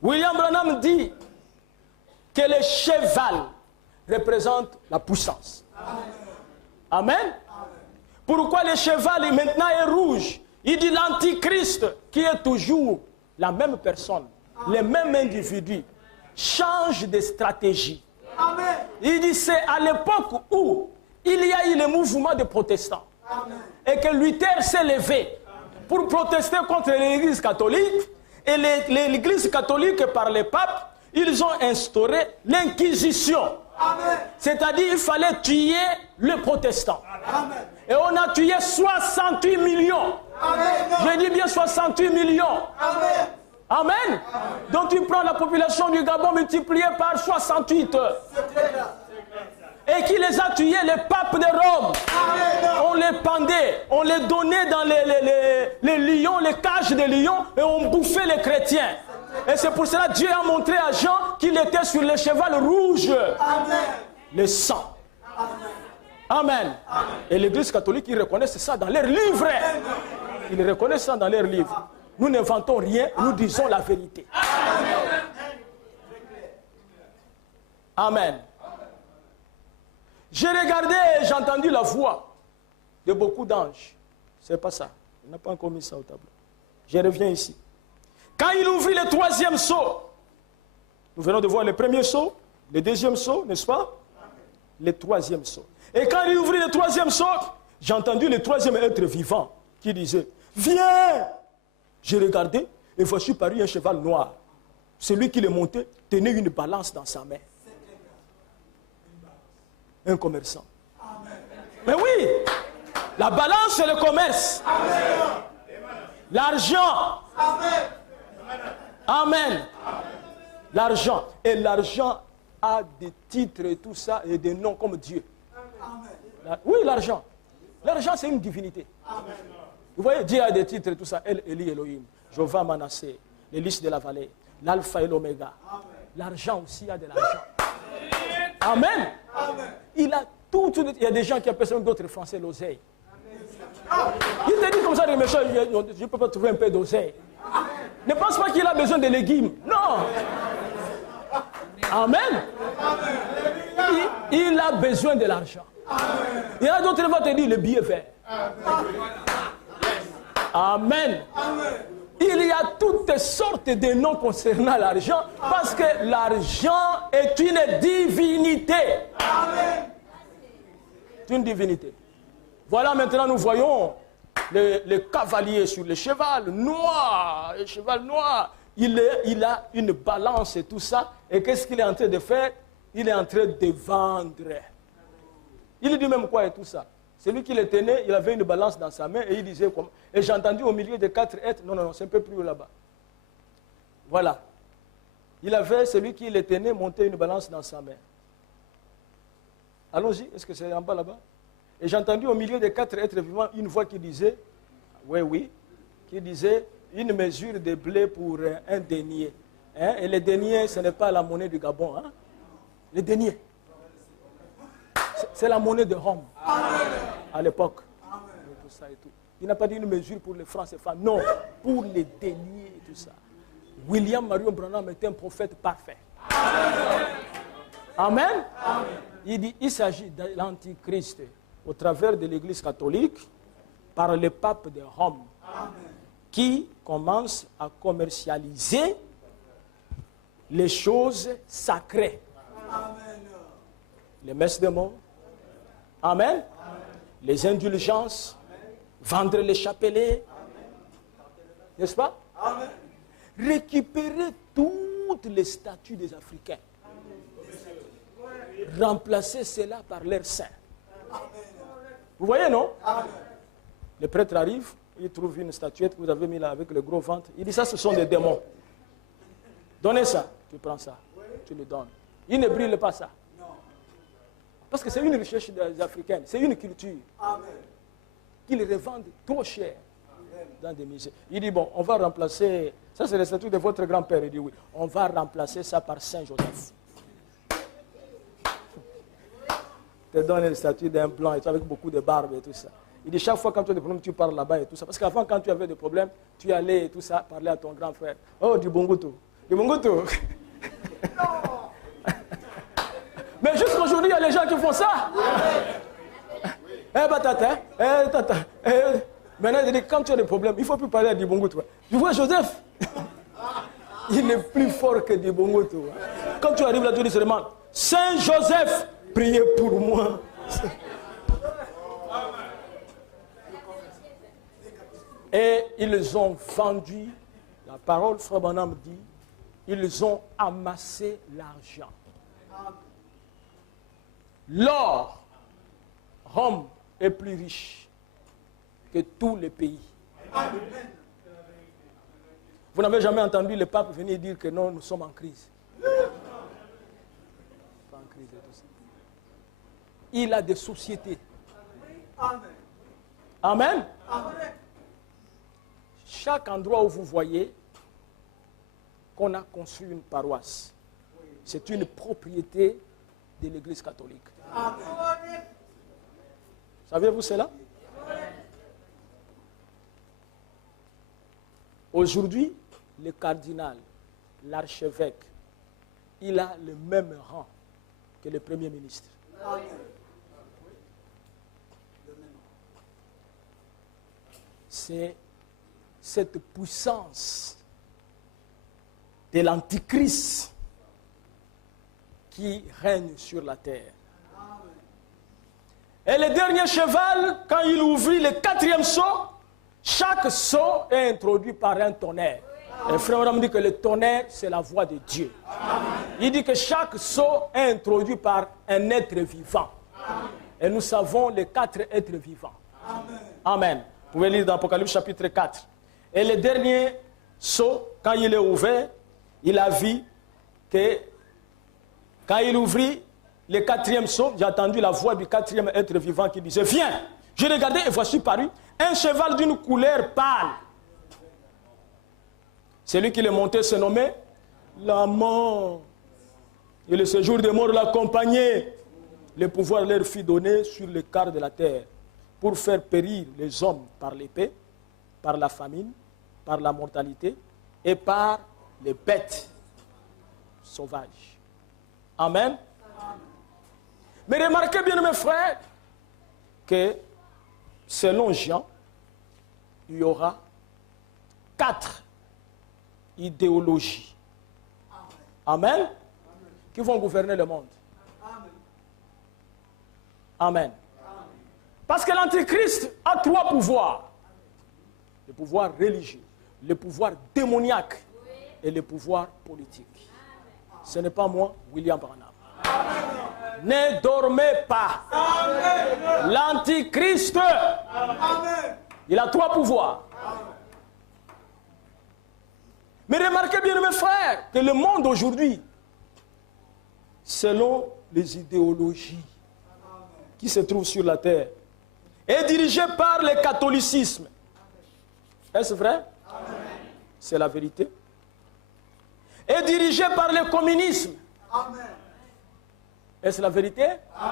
William Branham dit que le cheval représente la puissance. Amen. Pourquoi le cheval maintenant est rouge? Il dit l'Antichrist, qui est toujours la même personne, les mêmes individus, change de stratégie. Amen. Il dit c'est à l'époque où il y a eu le mouvement des protestants. Amen. Et que Luther s'est levé pour protester contre l'Église catholique. Et l'Église catholique, par les papes, ils ont instauré l'Inquisition. C'est-à-dire qu'il fallait tuer les protestants. Amen. Et on a tué 68 millions. Amen. Je dis bien 68 millions. Amen. Amen. Donc tu prends la population du Gabon multipliée par 68. Et qui les a tués, les papes de Rome. On les pendait, on les donnait dans les lions, les cages des lions, et on bouffait les chrétiens. Et c'est pour cela que Dieu a montré à Jean qu'il était sur le cheval rouge. Amen. Le sang. Amen. Amen. Et l'Église catholique, ils reconnaissent ça dans leurs livres. Ils reconnaissent ça dans leurs livres. Nous n'inventons rien, nous disons la vérité. Amen. J'ai regardé et j'ai entendu la voix de beaucoup d'anges. C'est pas ça. Il n'a pas encore mis ça au tableau. Je reviens ici. Quand il ouvrit le troisième seau, nous venons de voir le premier seau, le deuxième seau, n'est-ce pas? Le troisième seau. Et quand il ouvrit le troisième seau, j'ai entendu le troisième être vivant qui disait, viens! J'ai regardé et voici paru un cheval noir. Celui qui le montait tenait une balance dans sa main. Un commerçant. Mais oui, la balance c'est le commerce. L'argent. Amen. L'argent. Et l'argent a des titres et tout ça et des noms comme Dieu. Oui, l'argent. L'argent c'est une divinité. Vous voyez, Dieu a des titres et tout ça. El Eli Elohim, Jéhovah Manassé, les listes de la vallée, l'alpha et l'oméga. L'argent aussi a de l'argent. Amen. Il a tout. Il y a des gens qui appellent ça d'autres français l'oseille. Il te dit comme ça, les méchants, je ne peux pas trouver un peu d'oseille. Ne pense pas qu'il a besoin de légumes. Non. Amen. Il a besoin de l'argent. Il y en a d'autres qui vont te dire le billet vert. Amen. Il y a toutes sortes de noms concernant l'argent parce que l'argent est une divinité. C'est une divinité. Voilà, maintenant nous voyons le cavalier sur le cheval noir. Le cheval noir, il a une balance et tout ça. Et qu'est-ce qu'il est en train de faire? Il est en train de vendre. Il dit même quoi et tout ça? Celui qui le tenait, il avait une balance dans sa main et il disait comment. Et j'ai entendu au milieu de 4 êtres, non, c'est un peu plus haut là-bas. Voilà. Il avait, celui qui le tenait, monté une balance dans sa main. Allons-y, est-ce que c'est en bas là-bas? Et j'ai entendu au milieu de 4 êtres vivants une voix qui disait, oui, qui disait, une mesure de blé pour un denier. Hein? Et le denier, ce n'est pas la monnaie du Gabon. Hein? Le denier. C'est la monnaie de Rome. À l'époque. Tout ça et tout. Il n'a pas dit une mesure pour les francs CFA. Non, pour les deniers et tout ça. William Marion Branham était un prophète parfait. Amen. Il dit, il s'agit de l'Antichrist au travers de l'Église catholique par le pape de Rome qui commence à commercialiser les choses sacrées. Les messes de mort. Amen. Les indulgences. Vendre les chapelets. N'est-ce pas? Amen. Récupérer toutes les statues des Africains. Remplacer cela par leurs saints. Vous voyez, non? Le prêtre arrive, il trouve une statuette que vous avez mis là avec le gros ventre. Il dit ça, ce sont des démons. Donnez ça. Tu prends ça. Tu le donnes. Il ne brille pas ça. Parce que c'est une recherche des Africains. C'est une culture. Qu'ils revendent trop cher dans des musées. Il dit, bon, on va remplacer... Ça, c'est la statue de votre grand-père. Il dit, oui. On va remplacer ça par Saint-Joseph. Il te donne une statue d'un blanc et tout, avec beaucoup de barbe et tout ça. Il dit, chaque fois quand tu as des problèmes, tu parles là-bas et tout ça. Parce qu'avant, quand tu avais des problèmes, tu allais et tout ça, parler à ton grand frère. Oh, du Bongoto. Du Bongoto. Mais jusqu'aujourd'hui, il y a les gens qui font ça. Tata. Maintenant, il dit, quand tu as des problèmes, il ne faut plus parler à Dibongoto. Tu vois Joseph, il est plus fort que Dibongoto. Quand tu arrives là, tu dis seulement, Saint Joseph, priez pour moi. Et ils ont vendu, la parole, Frère Branham dit, ils ont amassé l'argent. L'or, Rome est plus riche que tous les pays. Vous n'avez jamais entendu le pape venir dire que non, nous sommes en crise. Pas en crise et tout ça. Il a des sociétés. Amen. Chaque endroit où vous voyez qu'on a construit une paroisse, c'est une propriété de l'Église catholique. Saviez-vous cela? Aujourd'hui, le cardinal, l'archevêque, il a le même rang que le Premier ministre. C'est cette puissance de l'Antichrist qui règne sur la terre. Et le dernier cheval, quand il ouvrit le 4e sceau, Chaque sceau est introduit par un tonnerre. Et frère Abraham dit que le tonnerre, c'est la voix de Dieu. Il dit que chaque sceau est introduit par un être vivant. Et nous savons les 4 êtres vivants. Amen. Vous pouvez lire dans Apocalypse chapitre 4. Et le dernier sceau, quand il est ouvert, il a vu que quand il ouvrit le 4e sceau, j'ai entendu la voix du 4e être vivant qui disait « Viens !» J'ai regardé et voici paru un cheval d'une couleur pâle. Celui qui le montait se nommait la mort. Et le séjour des morts l'accompagnait. Le pouvoir leur fut donné sur le quart de la terre pour faire périr les hommes par l'épée, par la famine, par la mortalité et par les bêtes sauvages. Amen. Mais remarquez bien, mes frères, que selon Jean, il y aura 4 idéologies. Amen. Qui vont gouverner le monde. Amen. Parce que l'Antichrist a 3 pouvoirs. Le pouvoir religieux, le pouvoir démoniaque et le pouvoir politique. Ce n'est pas moi, William Branham. Ne dormez pas. L'Antichrist, il a 3 pouvoirs. Mais remarquez bien, mes frères, que le monde aujourd'hui, selon les idéologies qui se trouvent sur la terre, est dirigé par le catholicisme. Est-ce vrai? C'est la vérité. Est dirigé par le communisme. Est-ce la vérité?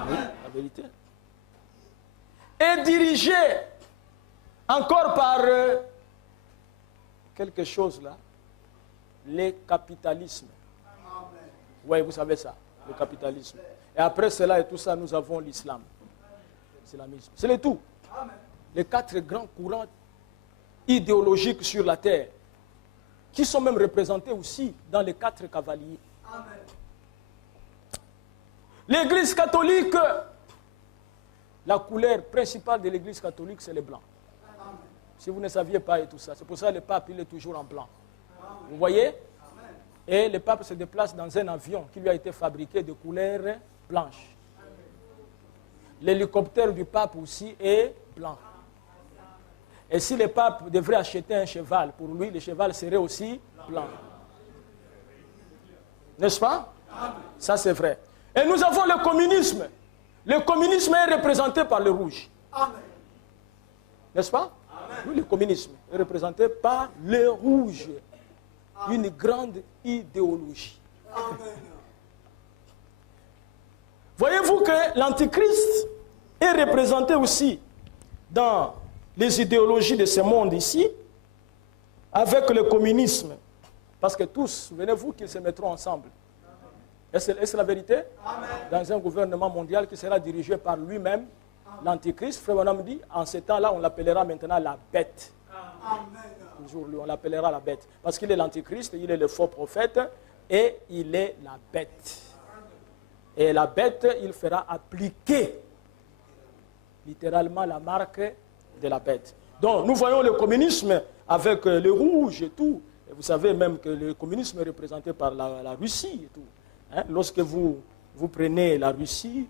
Oui, la vérité. Est dirigé encore par quelque chose là, le capitalisme. Oui, vous savez ça, le capitalisme. Et après cela et tout ça, nous avons l'islam. L'islamisme. C'est le tout. Les 4 grands courants idéologiques sur la terre, qui sont même représentés aussi dans les 4 cavaliers. L'Église catholique, la couleur principale de l'Église catholique, c'est le blanc. Si vous ne saviez pas et tout ça, c'est pour ça que le pape, il est toujours en blanc. Vous voyez? Et le pape se déplace dans un avion qui lui a été fabriqué de couleur blanche. L'hélicoptère du pape aussi est blanc. Et si le pape devrait acheter un cheval, pour lui, le cheval serait aussi blanc. N'est-ce pas? Ça, c'est vrai. Et nous avons le communisme. Le communisme est représenté par le rouge. N'est-ce pas? Oui, le communisme est représenté par le rouge. Une grande idéologie. Voyez-vous que l'Antichrist est représenté aussi dans les idéologies de ce monde ici, avec le communisme. Parce que tous, souvenez-vous qu'ils se mettront ensemble. Est-ce la vérité? Dans un gouvernement mondial qui sera dirigé par lui-même, l'Antichrist, Frère Branham dit, en ce temps-là, on l'appellera maintenant la bête. Toujours lui, on l'appellera la bête. Parce qu'il est l'Antichrist, il est le faux prophète, et il est la bête. Et la bête, il fera appliquer littéralement la marque de la bête. Donc, nous voyons le communisme avec le rouge et tout. Et vous savez même que le communisme est représenté par la Russie et tout. Hein? Lorsque vous prenez la Russie,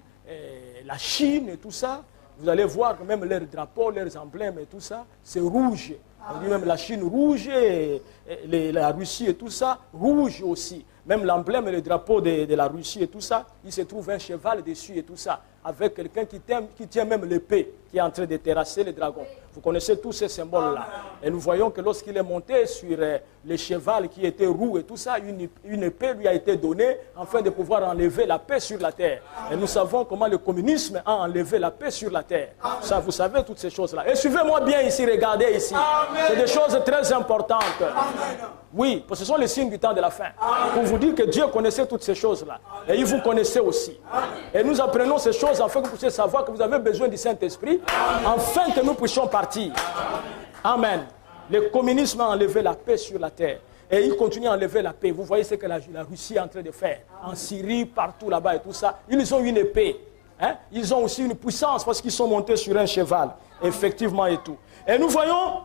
la Chine et tout ça, vous allez voir que même leurs drapeaux, leurs emblèmes et tout ça, c'est rouge. On dit même la Chine rouge et la Russie et tout ça, rouge aussi. Même l'emblème et le drapeau de la Russie et tout ça, il se trouve un cheval dessus et tout ça, avec quelqu'un qui tient même l'épée, qui est en train de terrasser le dragon. Vous connaissez tous ces symboles-là. Et nous voyons que lorsqu'il est monté sur le cheval qui était roux et tout ça, une épée lui a été donnée afin de pouvoir enlever la paix sur la terre. Et nous savons comment le communisme a enlevé la paix sur la terre. Ça, vous savez toutes ces choses-là. Et suivez-moi bien ici, regardez ici. C'est des choses très importantes. Oui, parce que ce sont les signes du temps de la fin. Pour vous dire que Dieu connaissait toutes ces choses-là. Et il vous connaissait aussi. Et nous apprenons ces choses afin que vous puissiez savoir que vous avez besoin du Saint-Esprit, afin que nous puissions partir. Amen. Le communisme a enlevé la paix sur la terre. Et il continue à enlever la paix. Vous voyez ce que la Russie est en train de faire. En Syrie, partout là-bas et tout ça. Ils ont une épée. Hein? Ils ont aussi une puissance parce qu'ils sont montés sur un cheval. Effectivement et tout. Et nous voyons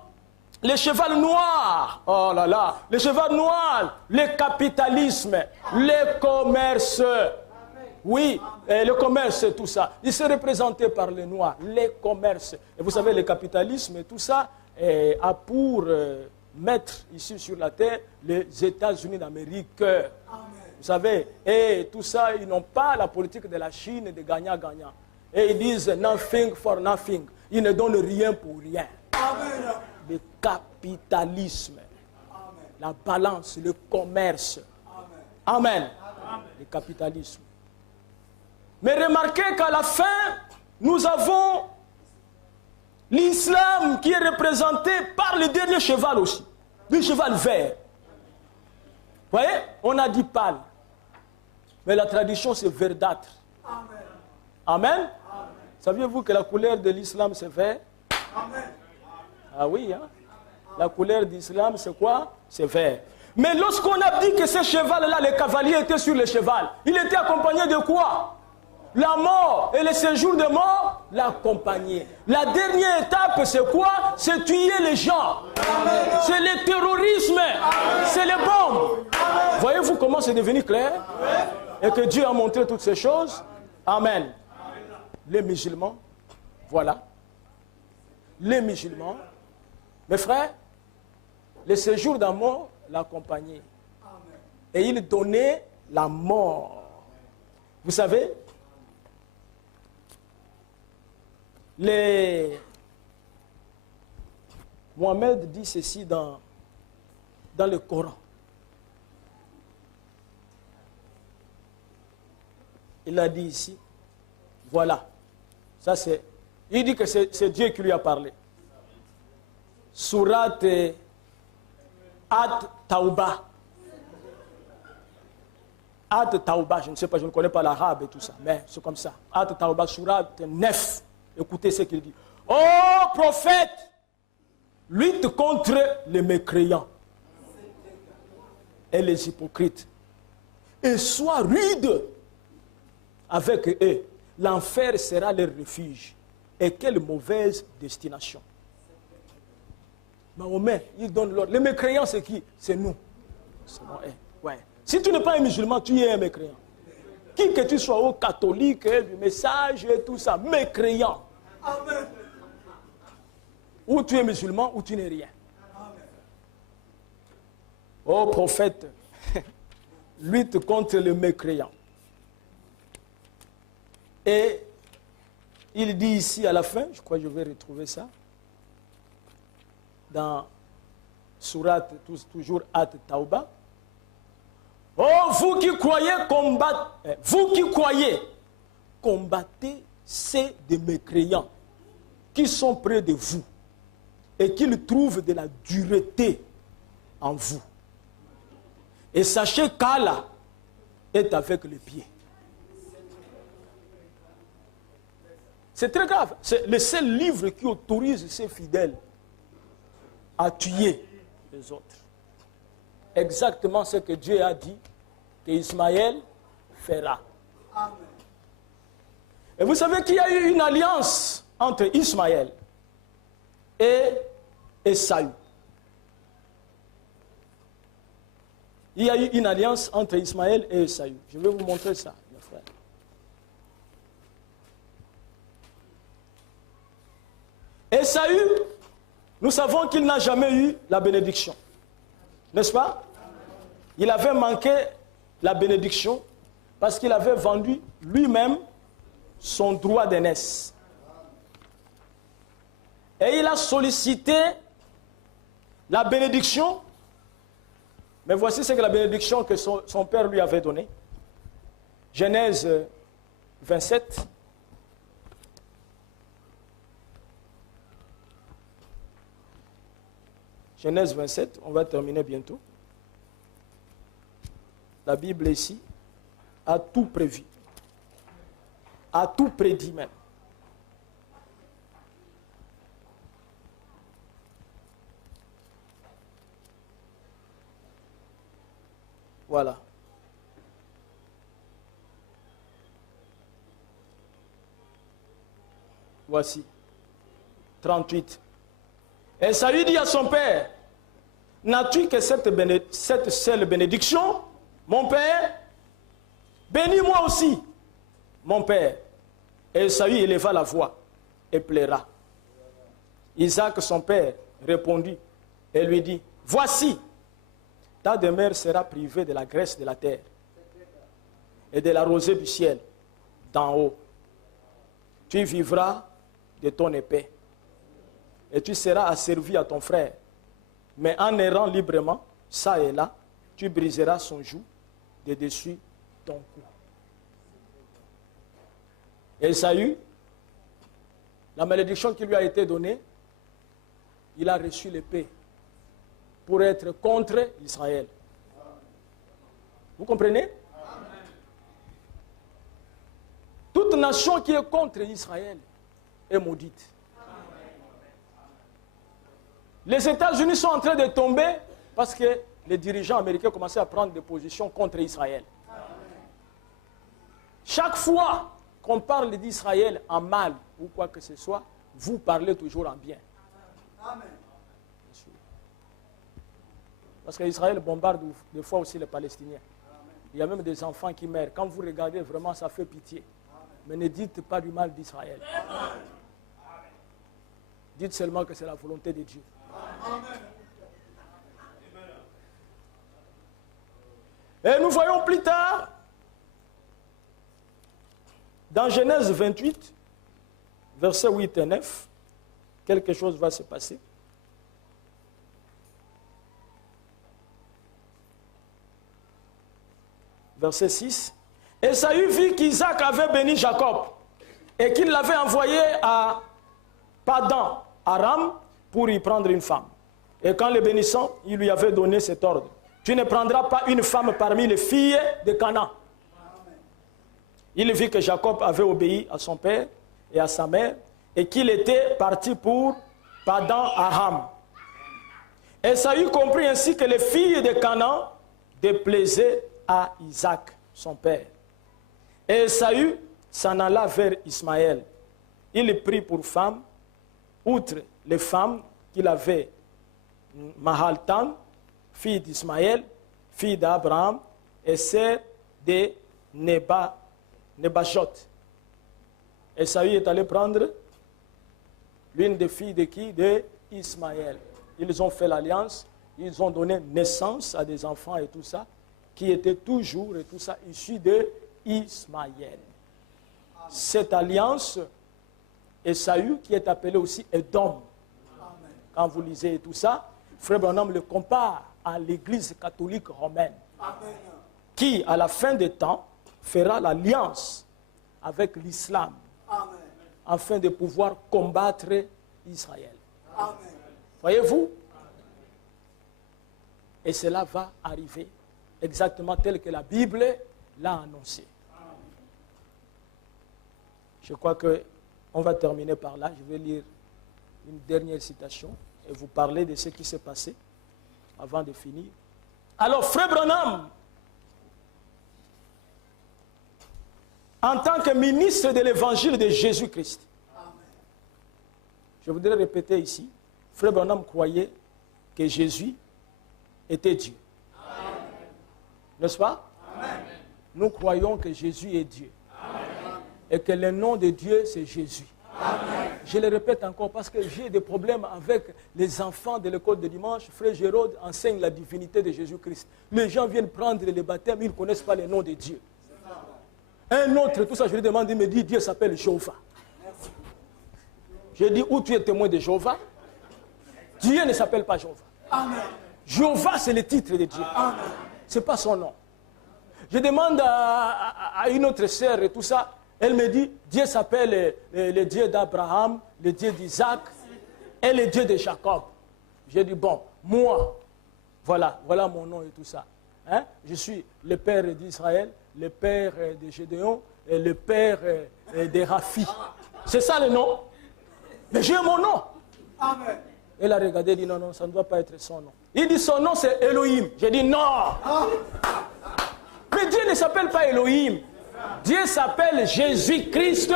les chevals noirs, oh là là, les chevals noirs, le capitalisme, les commerces, oui, le commerce, tout ça, il s'est représenté par les noirs, les commerces. Et vous savez, le capitalisme et tout ça a pour mettre ici sur la terre les États-Unis d'Amérique. Vous savez, et tout ça, ils n'ont pas la politique de la Chine de gagnant-gagnant. Et ils disent nothing for nothing. Ils ne donnent rien pour rien. Amen. Le capitalisme, amen. La balance, le commerce. Amen. Amen. Le capitalisme. Mais remarquez qu'à la fin, nous avons l'islam qui est représenté par le dernier cheval aussi. Le cheval vert. Vous voyez, on a dit pâle. Mais la tradition, c'est verdâtre. Amen. Amen. Amen. Saviez-vous que la couleur de l'islam, c'est vert? Amen. Ah oui, hein? La couleur de l'islam, c'est quoi? C'est vert. Mais lorsqu'on a dit que ce cheval-là, le cavalier était sur le cheval, il était accompagné de quoi? La mort et le séjour de mort l'accompagnaient. La dernière étape, c'est quoi? C'est tuer les gens. C'est le terrorisme. C'est les bombes. Voyez-vous comment c'est devenu clair? Et que Dieu a montré toutes ces choses. Amen. Les musulmans, voilà. Les musulmans, mes frères, le séjour de la mort l'accompagnait. Et il donnait la mort. Vous savez, Mohamed dit ceci dans le Coran. Il a dit ici, voilà, ça c'est, il dit que c'est Dieu qui lui a parlé. Surat At-Tawbah. At-Tawbah, je ne sais pas, je ne connais pas l'arabe et tout ça, mais c'est comme ça. At-Tawbah, Surat 9. Écoutez ce qu'il dit. Oh prophète, lutte contre les mécréants et les hypocrites. Et sois rude avec eux. L'enfer sera leur refuge. Et quelle mauvaise destination. Mahomet, il donne l'ordre. Les mécréants, c'est qui? C'est nous. Ouais. Si tu n'es pas un musulman, tu es un mécréant. Qui que tu sois, au catholique, du message et tout ça, mécréant. Amen. Ou tu es musulman, ou tu n'es rien. Amen. Oh prophète, lutte contre le mécréant. Et il dit ici à la fin, je crois que je vais retrouver ça, dans Surat, toujours At-Tawbah. Oh, vous qui croyez, combattez ces des mécréants qui sont près de vous et qu'ils trouvent de la dureté en vous. Et sachez qu'Allah est avec les pieds. C'est très grave. C'est le seul livre qui autorise ses fidèles à tuer les autres. Exactement ce que Dieu a dit qu'Ismaël fera. Amen. Et vous savez qu'il y a eu une alliance entre Ismaël et Esaü. Il y a eu une alliance entre Ismaël et Esaü. Je vais vous montrer ça, mes frères. Esaü, nous savons qu'il n'a jamais eu la bénédiction. N'est-ce pas? Il avait manqué la bénédiction parce qu'il avait vendu lui-même son droit d'aînesse. Et il a sollicité la bénédiction, mais voici ce que la bénédiction que son père lui avait donnée. Genèse 27. Genèse 27, on va terminer bientôt. La Bible ici a tout prévu, a tout prédit même. Voilà. Voici. 38. Esaü dit à son père, n'as-tu que cette seule bénédiction, mon père? Bénis-moi aussi, mon père. Et Esaü éleva la voix et pleura. Isaac, son père, répondit et lui dit, voici, ta demeure sera privée de la graisse de la terre et de la rosée du ciel d'en haut. Tu vivras de ton épée et tu seras asservi à ton frère. Mais en errant librement, ça et là, tu briseras son joug de dessus ton cou. Et Esaü, la malédiction qui lui a été donnée, il a reçu l'épée pour être contre Israël. Vous comprenez? Toute nation qui est contre Israël est maudite. Les États-Unis sont en train de tomber parce que les dirigeants américains commençaient à prendre des positions contre Israël. Chaque fois qu'on parle d'Israël en mal ou quoi que ce soit, vous parlez toujours en bien. Amen. Parce qu'Israël bombarde des fois aussi les Palestiniens. Il y a même des enfants qui meurent. Quand vous regardez, vraiment, ça fait pitié. Mais ne dites pas du mal d'Israël. Dites seulement que c'est la volonté de Dieu. Et nous voyons plus tard, dans Genèse 28, versets 8 et 9, quelque chose va se passer. Verset 6. Esaü vit qu'Isaac avait béni Jacob et qu'il l'avait envoyé à Padan, Aram, pour y prendre une femme. Et quand le bénissant, il lui avait donné cet ordre. Tu ne prendras pas une femme parmi les filles de Canaan. Il vit que Jacob avait obéi à son père et à sa mère et qu'il était parti pour Padan Aram. Esaü comprit ainsi que les filles de Canaan déplaisaient à Isaac, son père. Et Esaü s'en alla vers Ismaël. Il prit pour femme, outre les femmes qu'il avait, Mahaltan, fille d'Ismaël, fille d'Abraham, et sœur de Nebajot. Esaü est allé prendre l'une des filles de qui? De Ismaël. Ils ont fait l'alliance, ils ont donné naissance à des enfants et tout ça, qui étaient toujours et tout ça issus de Ismaël. Cette alliance, Esaü, qui est appelé aussi Édom. Quand vous lisez tout ça, Frère Branham le compare à l'Église catholique romaine, qui, à la fin des temps, fera l'alliance avec l'islam, afin de pouvoir combattre Israël. Voyez-vous? Et cela va arriver exactement tel que la Bible l'a annoncé. Je crois qu'on va terminer par là. Je vais lire une dernière citation et vous parler de ce qui s'est passé avant de finir. Alors, Frère Branham, en tant que ministre de l'évangile de Jésus-Christ, je voudrais répéter ici, Frère Branham croyait que Jésus était Dieu. N'est-ce pas? Amen. Nous croyons que Jésus est Dieu. Amen. Et que le nom de Dieu, c'est Jésus. Amen. Je le répète encore parce que j'ai des problèmes avec les enfants de l'école de dimanche. Frère Gérald enseigne la divinité de Jésus-Christ. Les gens viennent prendre les baptêmes, ils ne connaissent pas le nom de Dieu. Un autre, tout ça, je lui demande, il me dit, Dieu s'appelle Jéhovah. J'ai dit, où tu es témoin de Jéhovah? Dieu ne s'appelle pas Jéhovah. Amen. Jéhovah, c'est le titre de Dieu. Amen. Ce n'est pas son nom. Je demande à une autre sœur et tout ça, elle me dit, Dieu s'appelle le Dieu d'Abraham, le Dieu d'Isaac et le Dieu de Jacob. J'ai dit, bon, moi, voilà mon nom et tout ça. Hein? Je suis le père d'Israël, le père de Gédéon et le père de Raphi. C'est ça le nom. Mais j'ai mon nom. Amen. Elle a regardé et dit, non, ça ne doit pas être son nom. Il dit, son nom c'est Elohim. J'ai dit, non. Mais Dieu ne s'appelle pas Elohim. Dieu s'appelle Jésus-Christ.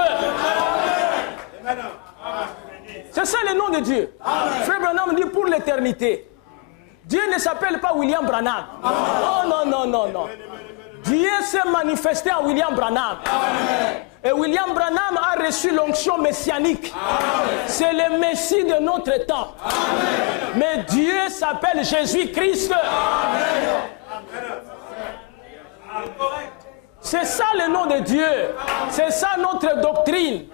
C'est ça le nom de Dieu. Frère Branham dit pour l'éternité. Dieu ne s'appelle pas William Branham. Oh non, non, non, non. Dieu s'est manifesté en William Branham. Et William Branham a reçu l'onction messianique. C'est le Messie de notre temps. Mais Dieu s'appelle Jésus-Christ. C'est ça le nom de Dieu. C'est ça notre doctrine.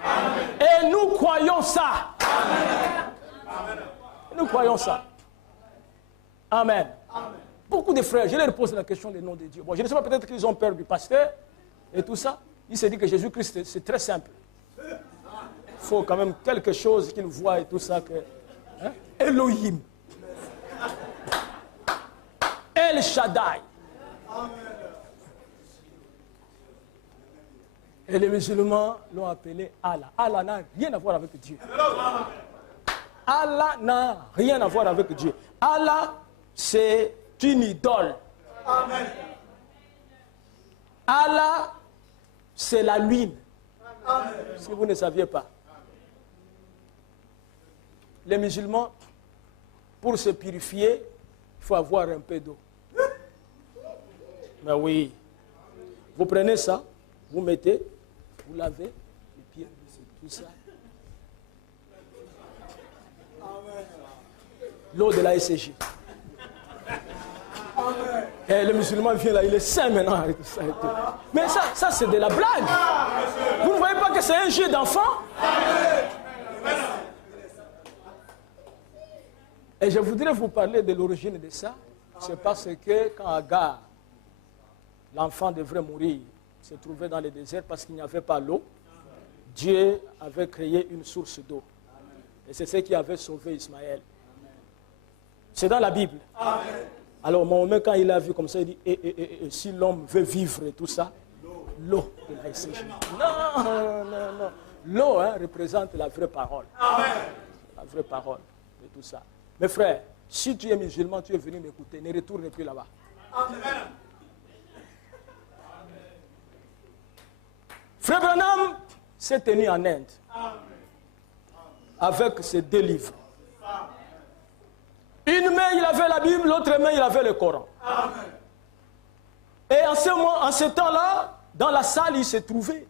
Et nous croyons ça. Nous croyons ça. Amen. Beaucoup de frères, je leur pose la question du nom de Dieu. Bon, je ne sais pas, peut-être qu'ils ont peur du pasteur et tout ça. Ils se disent que Jésus-Christ, c'est très simple. Il faut quand même quelque chose qu'ils voient et tout ça. Que, hein? Elohim. El Shaddai. Et les musulmans l'ont appelé Allah. Allah n'a rien à voir avec Dieu. Allah n'a rien à voir avec Dieu. Allah, c'est une idole. Amen. Allah, c'est la lune. Amen. Si vous ne saviez pas. Les musulmans, pour se purifier, il faut avoir un peu d'eau. Mais oui. Vous prenez ça, vous mettez, vous lavez les pieds, tout ça. L'eau de la SCJ. Et le musulman vient là, il est saint maintenant. Et tout ça, et tout. Mais ça c'est de la blague. Vous ne voyez pas que c'est un jeu d'enfant? Et je voudrais vous parler de l'origine de ça. C'est parce que quand Agar, l'enfant devrait mourir, se trouvait dans le désert parce qu'il n'y avait pas l'eau, Dieu avait créé une source d'eau. Et c'est ce qui avait sauvé Ismaël. C'est dans la Bible. Amen. Alors Mahomet, quand il a vu comme ça, il dit, si l'homme veut vivre et tout ça, l'eau de la SCJ. Non, non, non. L'eau représente la vraie parole. Amen. La vraie parole et tout ça. Mes frères, si tu es musulman, tu es venu m'écouter, ne retourne plus là-bas. Amen. Frère Branham s'est tenu en Inde avec ses 2 livres. Une main, il avait la Bible, l'autre main, il avait le Coran. Amen. Et en ce temps-là, dans la salle, il se trouvait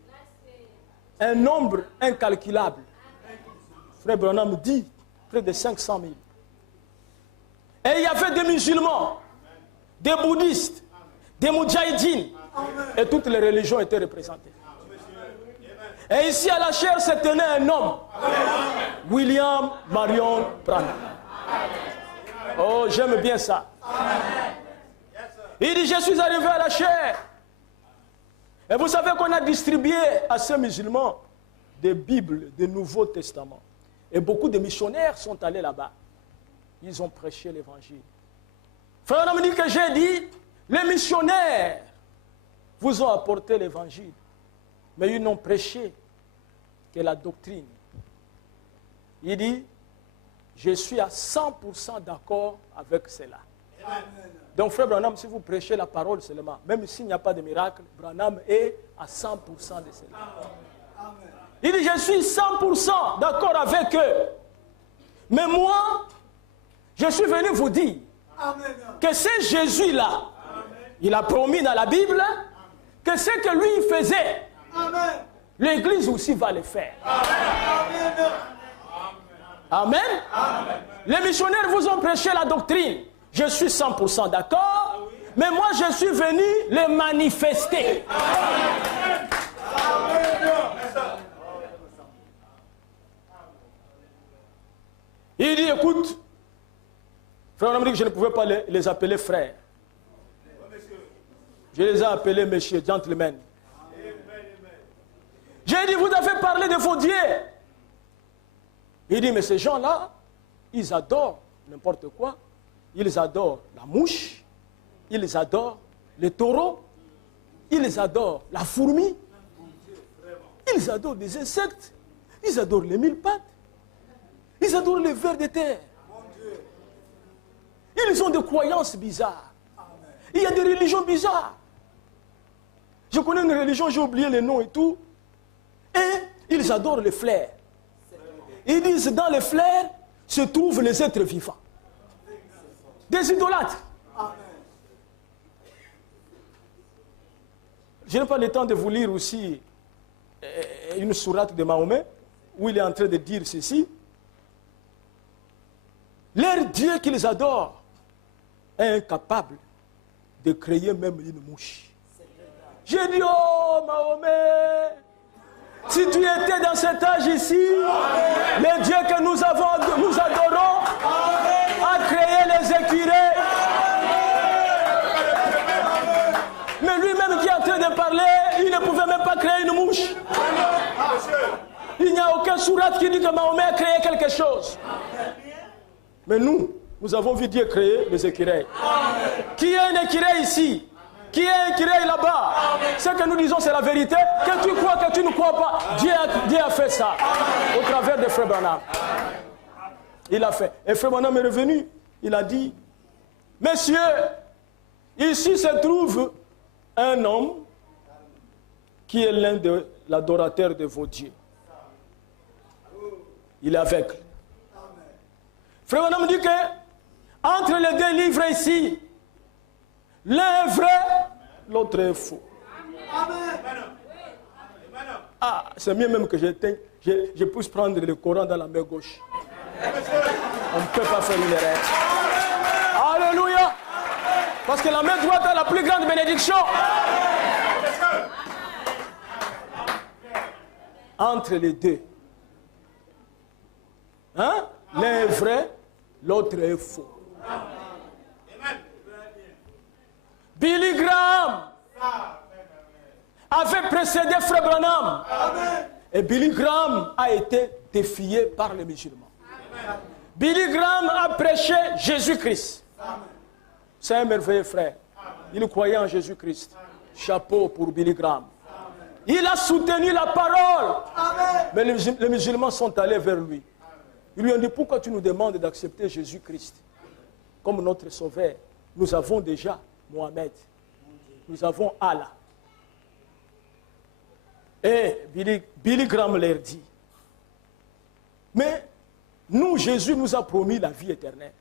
un nombre incalculable. Frère Branham dit près de 500 000. Et il y avait des musulmans, des bouddhistes, des moudjahidines, et toutes les religions étaient représentées. Et ici à la chaire se tenait un homme, William Marion Branham. Oh, j'aime bien ça. Il dit, je suis arrivé à la chaire. Et vous savez qu'on a distribué à ces musulmans des Bibles, des Nouveaux Testaments. Et beaucoup de missionnaires sont allés là-bas. Ils ont prêché l'évangile. Frère, on me dit que j'ai dit, les missionnaires vous ont apporté l'évangile. Mais ils n'ont prêché que la doctrine. Il dit, je suis à 100% d'accord avec cela. Amen. Donc, frère Branham, si vous prêchez la parole seulement, même s'il n'y a pas de miracle, Branham est à 100% de cela. Amen. Il dit, je suis 100% d'accord avec eux. Mais moi, je suis venu vous dire Amen. Que c'est Jésus-là, il a promis dans la Bible que ce que lui faisait, l'Église aussi va le faire. Amen. Amen. Amen. Les missionnaires vous ont prêché la doctrine. Je suis 100% d'accord, mais moi je suis venu les manifester. Amen. Il dit, écoute, frère, on m'a dit que je ne pouvais pas les appeler frères. Je les ai appelés messieurs, gentlemen. J'ai dit, vous avez parlé de vos dieux. Il dit, mais ces gens-là, ils adorent n'importe quoi. Ils adorent la mouche, ils adorent le taureau, ils adorent la fourmi, ils adorent les insectes, ils adorent les 1000 pattes, ils adorent les vers de terre. Ils ont des croyances bizarres. Il y a des religions bizarres. Je connais une religion, j'ai oublié les noms et tout, et ils adorent les fleurs. Ils disent dans les fleurs se trouvent les êtres vivants. Des idolâtres. Je n'ai pas le temps de vous lire aussi une sourate de Mahomet où il est en train de dire ceci. Leur Dieu qu'ils adorent est incapable de créer même une mouche. J'ai dit, oh Mahomet, si tu étais dans cet âge ici, le Dieu que nous adorons a créé les écureuils. Mais lui-même qui est en train de parler, il ne pouvait même pas créer une mouche. Il n'y a aucun sourate qui dit que Mahomet a créé quelque chose. Mais nous avons vu Dieu créer les écureuils. Qui est un écureuil ici? Qui est un écureuil là-bas? Ce que nous disons, c'est la vérité. Que tu crois, que tu ne crois pas, Dieu a fait ça au travers de Frère Branham. Il a fait. Et Frère Branham est revenu. Il a dit, messieurs, ici se trouve un homme qui est l'un de l'adorateur de vos dieux. Il est aveugle. Frère Branham dit que entre les deux livres ici, l'un est vrai, l'autre est faux. Ah, c'est mieux même que je puisse prendre le Coran dans la main gauche. On ne peut pas faire une erreur. Alléluia. Parce que la main droite a la plus grande bénédiction. Entre les deux. Hein? L'un est vrai, l'autre est faux. Billy Graham avait précédé Frère Branham. Et Billy Graham a été défié par les musulmans. Billy Graham a prêché Jésus-Christ. C'est un merveilleux frère. Il croyait en Jésus-Christ. Chapeau pour Billy Graham. Il a soutenu la parole. Mais les musulmans sont allés vers lui. Ils lui ont dit, pourquoi tu nous demandes d'accepter Jésus-Christ comme notre sauveur? Nous avons déjà Mohamed. Nous avons Allah. Et Billy Graham leur dit, mais nous, Jésus nous a promis la vie éternelle.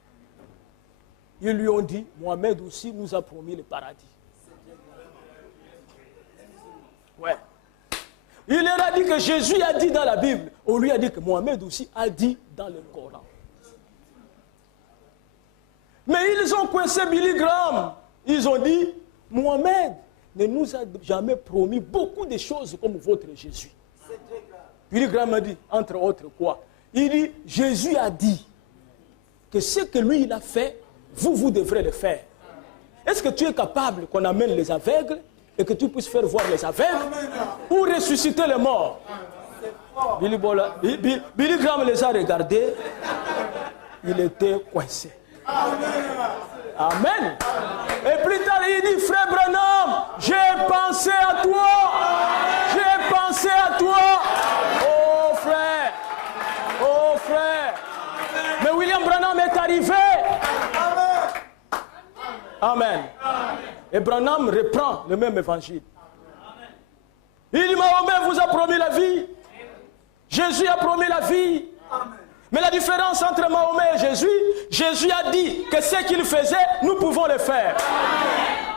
Ils lui ont dit, Mohamed aussi nous a promis le paradis. Ouais. Il leur a dit que Jésus a dit dans la Bible. On lui a dit que Mohamed aussi a dit dans le Coran. Mais ils ont coincé Billy Graham. Ils ont dit, Mohamed ne nous a jamais promis beaucoup de choses comme votre Jésus. Billy Graham a dit, entre autres quoi? Il dit, Jésus a dit que ce que lui il a fait, vous devrez le faire. Est-ce que tu es capable qu'on amène les aveugles et que tu puisses faire voir les aveugles ou ressusciter les morts? Billy Graham les a regardés. Il était coincé. Amen. Et plus tard, il dit, frère Branham, j'ai pensé à toi. J'ai pensé à toi. Oh frère. Oh frère. Mais William Branham est arrivé. Amen. Et Branham reprend le même évangile. Il dit, Mahomet vous a promis la vie. Jésus a promis la vie. Mais la différence entre Mahomet et Jésus, Jésus a dit que ce qu'il faisait, nous pouvons le faire.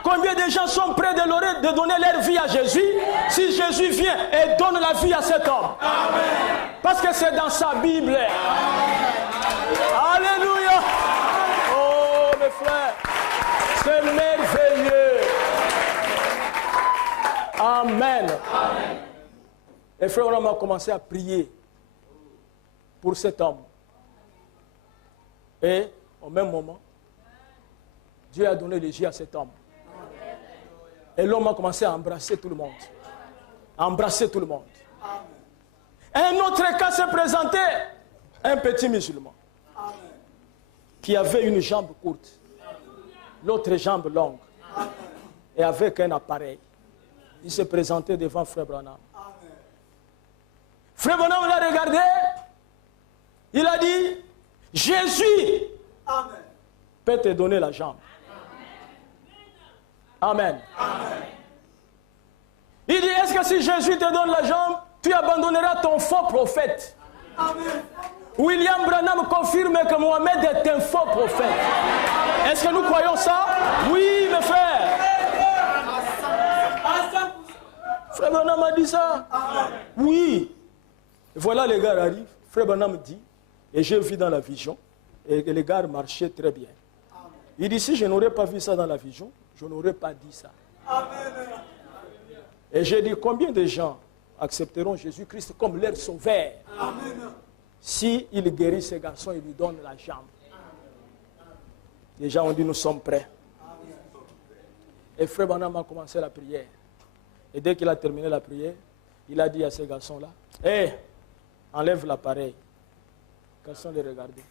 Combien de gens sont prêts de donner leur vie à Jésus si Jésus vient et donne la vie à cet homme? Parce que c'est dans sa Bible. Alléluia. Oh mes frères, c'est merveilleux. Amen. Et frère, on a commencé à prier pour cet homme. Et au même moment, Dieu a donné les yeux à cet homme. Et l'homme a commencé à embrasser tout le monde. À embrasser tout le monde. Un autre cas s'est présenté. Un petit musulman. Qui avait une jambe courte. L'autre jambe longue. Et avec un appareil. Il s'est présenté devant Frère Branham. Frère Branham l'a regardé. Il a dit, Jésus peut te donner la jambe. Amen. Il dit, est-ce que si Jésus te donne la jambe, tu abandonneras ton faux prophète? William Branham confirme que Mohamed est un faux prophète. Est-ce que nous croyons ça? Oui, mes frères. Frère Branham a dit ça. Oui. Voilà, les gars arrivent. Frère Branham dit, et j'ai vu dans la vision, et les gars marchaient très bien. Il dit, si je n'aurais pas vu ça dans la vision, je n'aurais pas dit ça. Et j'ai dit, combien de gens accepteront Jésus-Christ comme leur sauveur? Si il guérit ces garçons, il lui donne la jambe. Les gens ont dit, nous sommes prêts. Et Frère Branham a commencé la prière. Et dès qu'il a terminé la prière, il a dit à ces garçons-là, hé, enlève l'appareil. Les garçons les regardaient.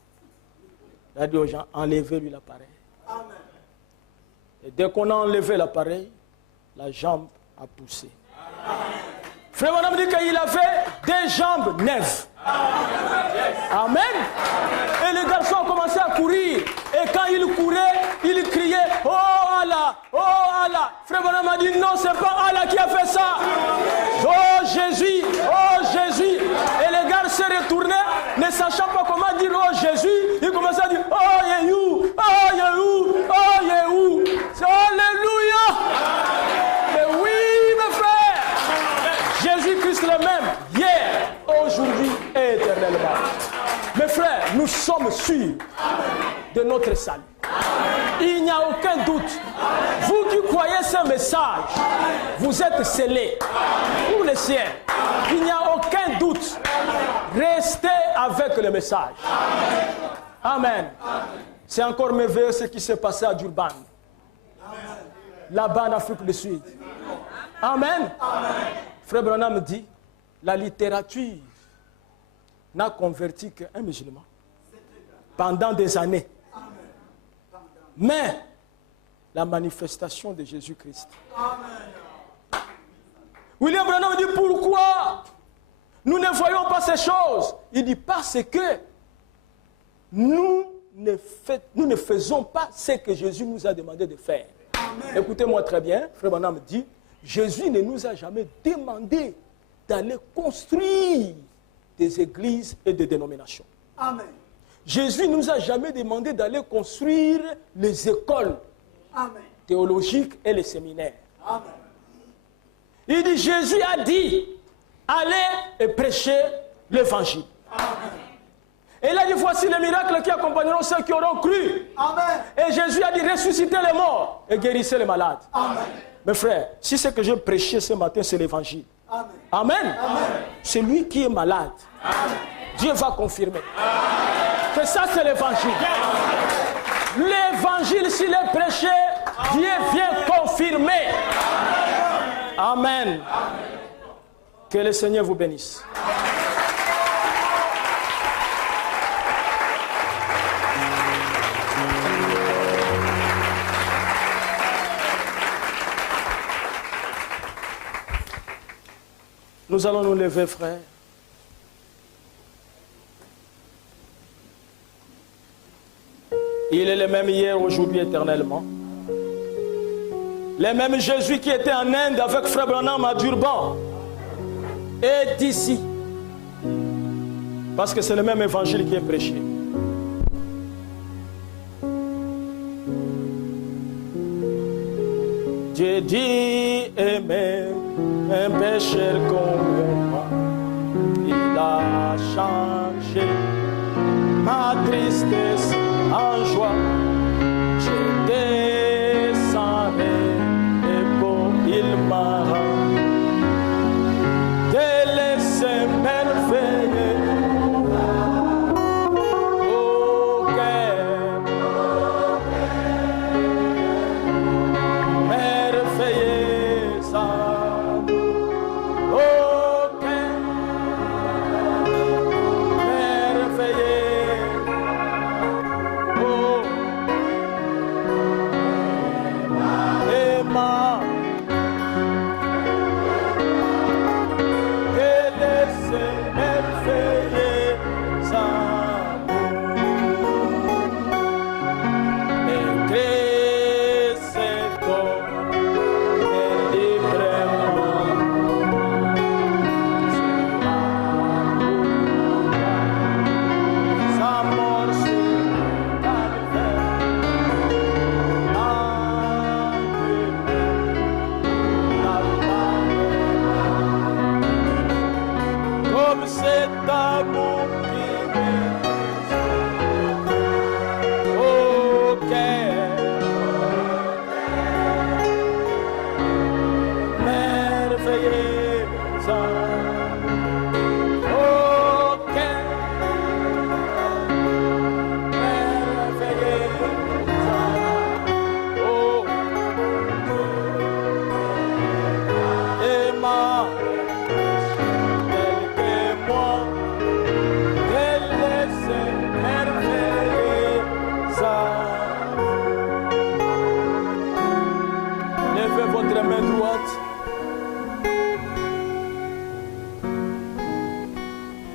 Il a dit aux gens, enlevez-lui l'appareil. Et dès qu'on a enlevé l'appareil, la jambe a poussé. Frère Branham dit qu'il avait des jambes neuves. Amen. Et les garçons ont commencé à courir. Et quand ils couraient, ils criaient, oh Allah, oh Allah. Frère Branham a dit, non, c'est pas Allah qui a fait ça. Oh Jésus, oh Jésus. Et les gars se retournaient, ne sachant pas comment dire oh Jésus. Ils commençaient à dire, oh Yehou, oh Yehou, oh Yehou. Alléluia. Mais oui, mes frères, Jésus-Christ le même, hier, aujourd'hui et éternellement. Mes frères, nous sommes sûrs de notre salut. Il n'y a aucun doute. Vous qui croyez ce message, vous êtes scellés pour les siens. Il n'y a aucun doute. Restez avec le message. Amen. C'est encore merveilleux ce qui s'est passé à Durban. Là-bas en Afrique du Sud. Amen. Frère Branham dit, la littérature n'a converti qu'un musulman pendant des années. Mais la manifestation de Jésus-Christ. William Branham dit pourquoi nous ne voyons pas ces choses. Il dit parce que nous ne faisons pas ce que Jésus nous a demandé de faire. Écoutez-moi très bien, Frère Branham dit, Jésus ne nous a jamais demandé d'aller construire des églises et des dénominations. Amen. Jésus ne nous a jamais demandé d'aller construire les écoles théologiques et les séminaires. Amen. Il dit, Jésus a dit, allez et prêchez l'évangile. Et il a dit, voici les miracles qui accompagneront ceux qui auront cru. Amen. Et Jésus a dit, ressuscitez les morts et guérissez les malades. Amen. Mes frères, si ce que j'ai prêché ce matin, c'est l'évangile. Amen. Amen. Amen. C'est lui qui est malade. Amen. Dieu va confirmer. Que ça, c'est l'évangile. L'évangile, s'il est prêché, Dieu vient confirmer. Amen. Amen. Que le Seigneur vous bénisse. Nous allons nous lever, frères. Il est le même hier, aujourd'hui, éternellement. Le même Jésus qui était en Inde avec Frère Branham à Durban est ici. Parce que c'est le même évangile qui est prêché. Dieu dit aimer un pécheur comme moi. Il a changé ma tristesse en joie. Je descendais et pour il m'a rendu délaissé merveilleux. Oh, quel merveilleux amour. Oh, quel merveilleux. Oh,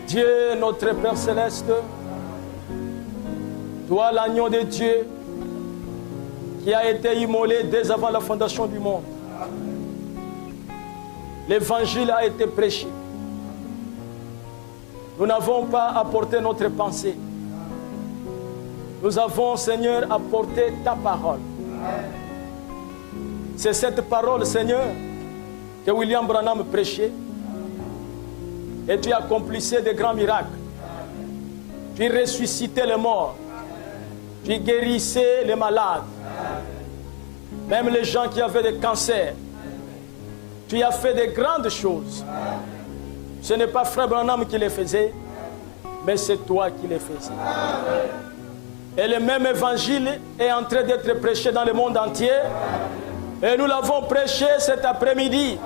Dieu, notre Père Céleste, toi l'agneau de Dieu qui a été immolé dès avant la fondation du monde. L'évangile a été prêché. Nous n'avons pas apporté notre pensée. Nous avons, Seigneur, apporté ta parole. C'est cette parole, Seigneur, que William Branham prêchait. Et tu accomplissais de grands miracles. Tu ressuscitais les morts. Tu guérissais les malades. Même les gens qui avaient des cancers. Tu as fait de grandes choses. Ce n'est pas Frère Branham qui les faisait, mais c'est toi qui les faisais. Et le même évangile est en train d'être prêché dans le monde entier. Et nous l'avons prêché cet après-midi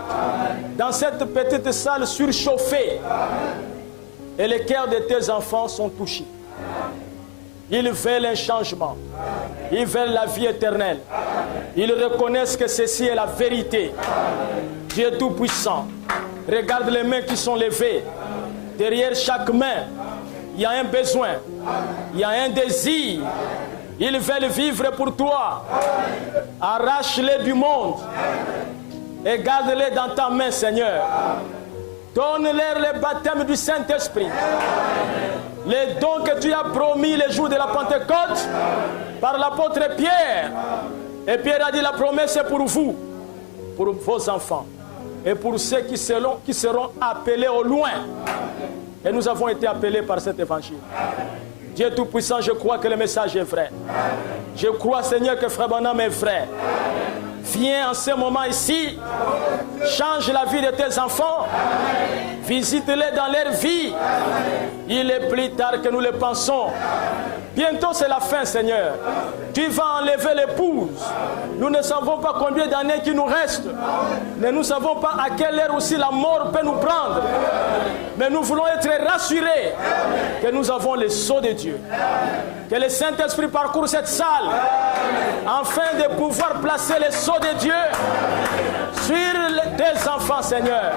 dans cette petite salle surchauffée. Et les cœurs de tes enfants sont touchés. Ils veulent un changement. Ils veulent la vie éternelle. Ils reconnaissent que ceci est la vérité. Dieu Tout-Puissant, regarde les mains qui sont levées. Derrière chaque main, il y a un besoin. Il y a un désir. Ils veulent vivre pour toi. Arrache-les du monde. Et garde-les dans ta main, Seigneur. Donne-leur le baptême du Saint-Esprit. Les dons que tu as promis les jours de la Pentecôte par l'apôtre Pierre. Et Pierre a dit la promesse est pour vous, pour vos enfants et pour ceux qui seront appelés au loin. Et nous avons été appelés par cet évangile. Dieu Tout-Puissant, je crois que le message est vrai. Je crois, Seigneur, que Frère Branham est vrai. Viens en ce moment ici, change la vie de tes enfants, visite-les dans leur vie. Il est plus tard que nous le pensons. Bientôt c'est la fin, Seigneur. Tu vas enlever l'épouse. Nous ne savons pas combien d'années qui nous restent. Mais nous ne savons pas à quelle heure aussi la mort peut nous prendre. Mais nous voulons être rassurés que nous avons le sceau de Dieu. Que le Saint-Esprit parcourt cette salle afin de pouvoir placer le sceau de Dieu sur tes enfants, Seigneur.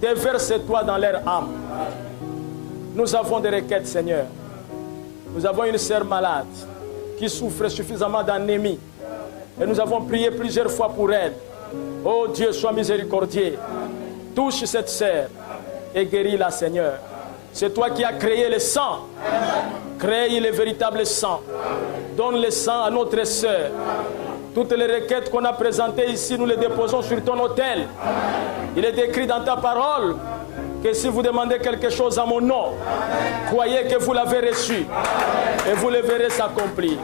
Déverse-toi dans leur âme. Nous avons des requêtes, Seigneur. Nous avons une sœur malade qui souffre suffisamment d'anémie. Et nous avons prié plusieurs fois pour elle. Oh Dieu, sois miséricordieux. Touche cette sœur et guéris-la, Seigneur. C'est toi qui as créé le sang. Crée le véritable sang. Donne le sang à notre sœur. Toutes les requêtes qu'on a présentées ici, nous les déposons sur ton autel. Il est écrit dans ta parole que si vous demandez quelque chose à mon nom, croyez que vous l'avez reçu et vous le verrez s'accomplir.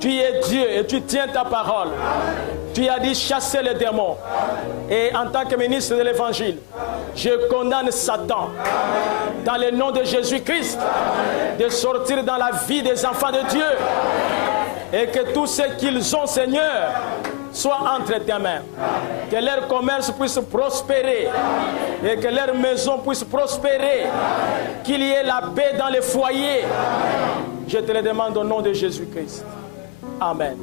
Tu es Dieu et tu tiens ta parole. Tu as dit chasser les démons. Et en tant que ministre de l'Évangile, je condamne Satan dans le nom de Jésus-Christ de sortir dans la vie des enfants de Dieu et que tout ce qu'ils ont, Seigneur, soit entre tes mains. Que leur commerce puisse prospérer et que leur maison puisse prospérer. Qu'il y ait la paix dans les foyers. Je te le demande au nom de Jésus-Christ. Amen.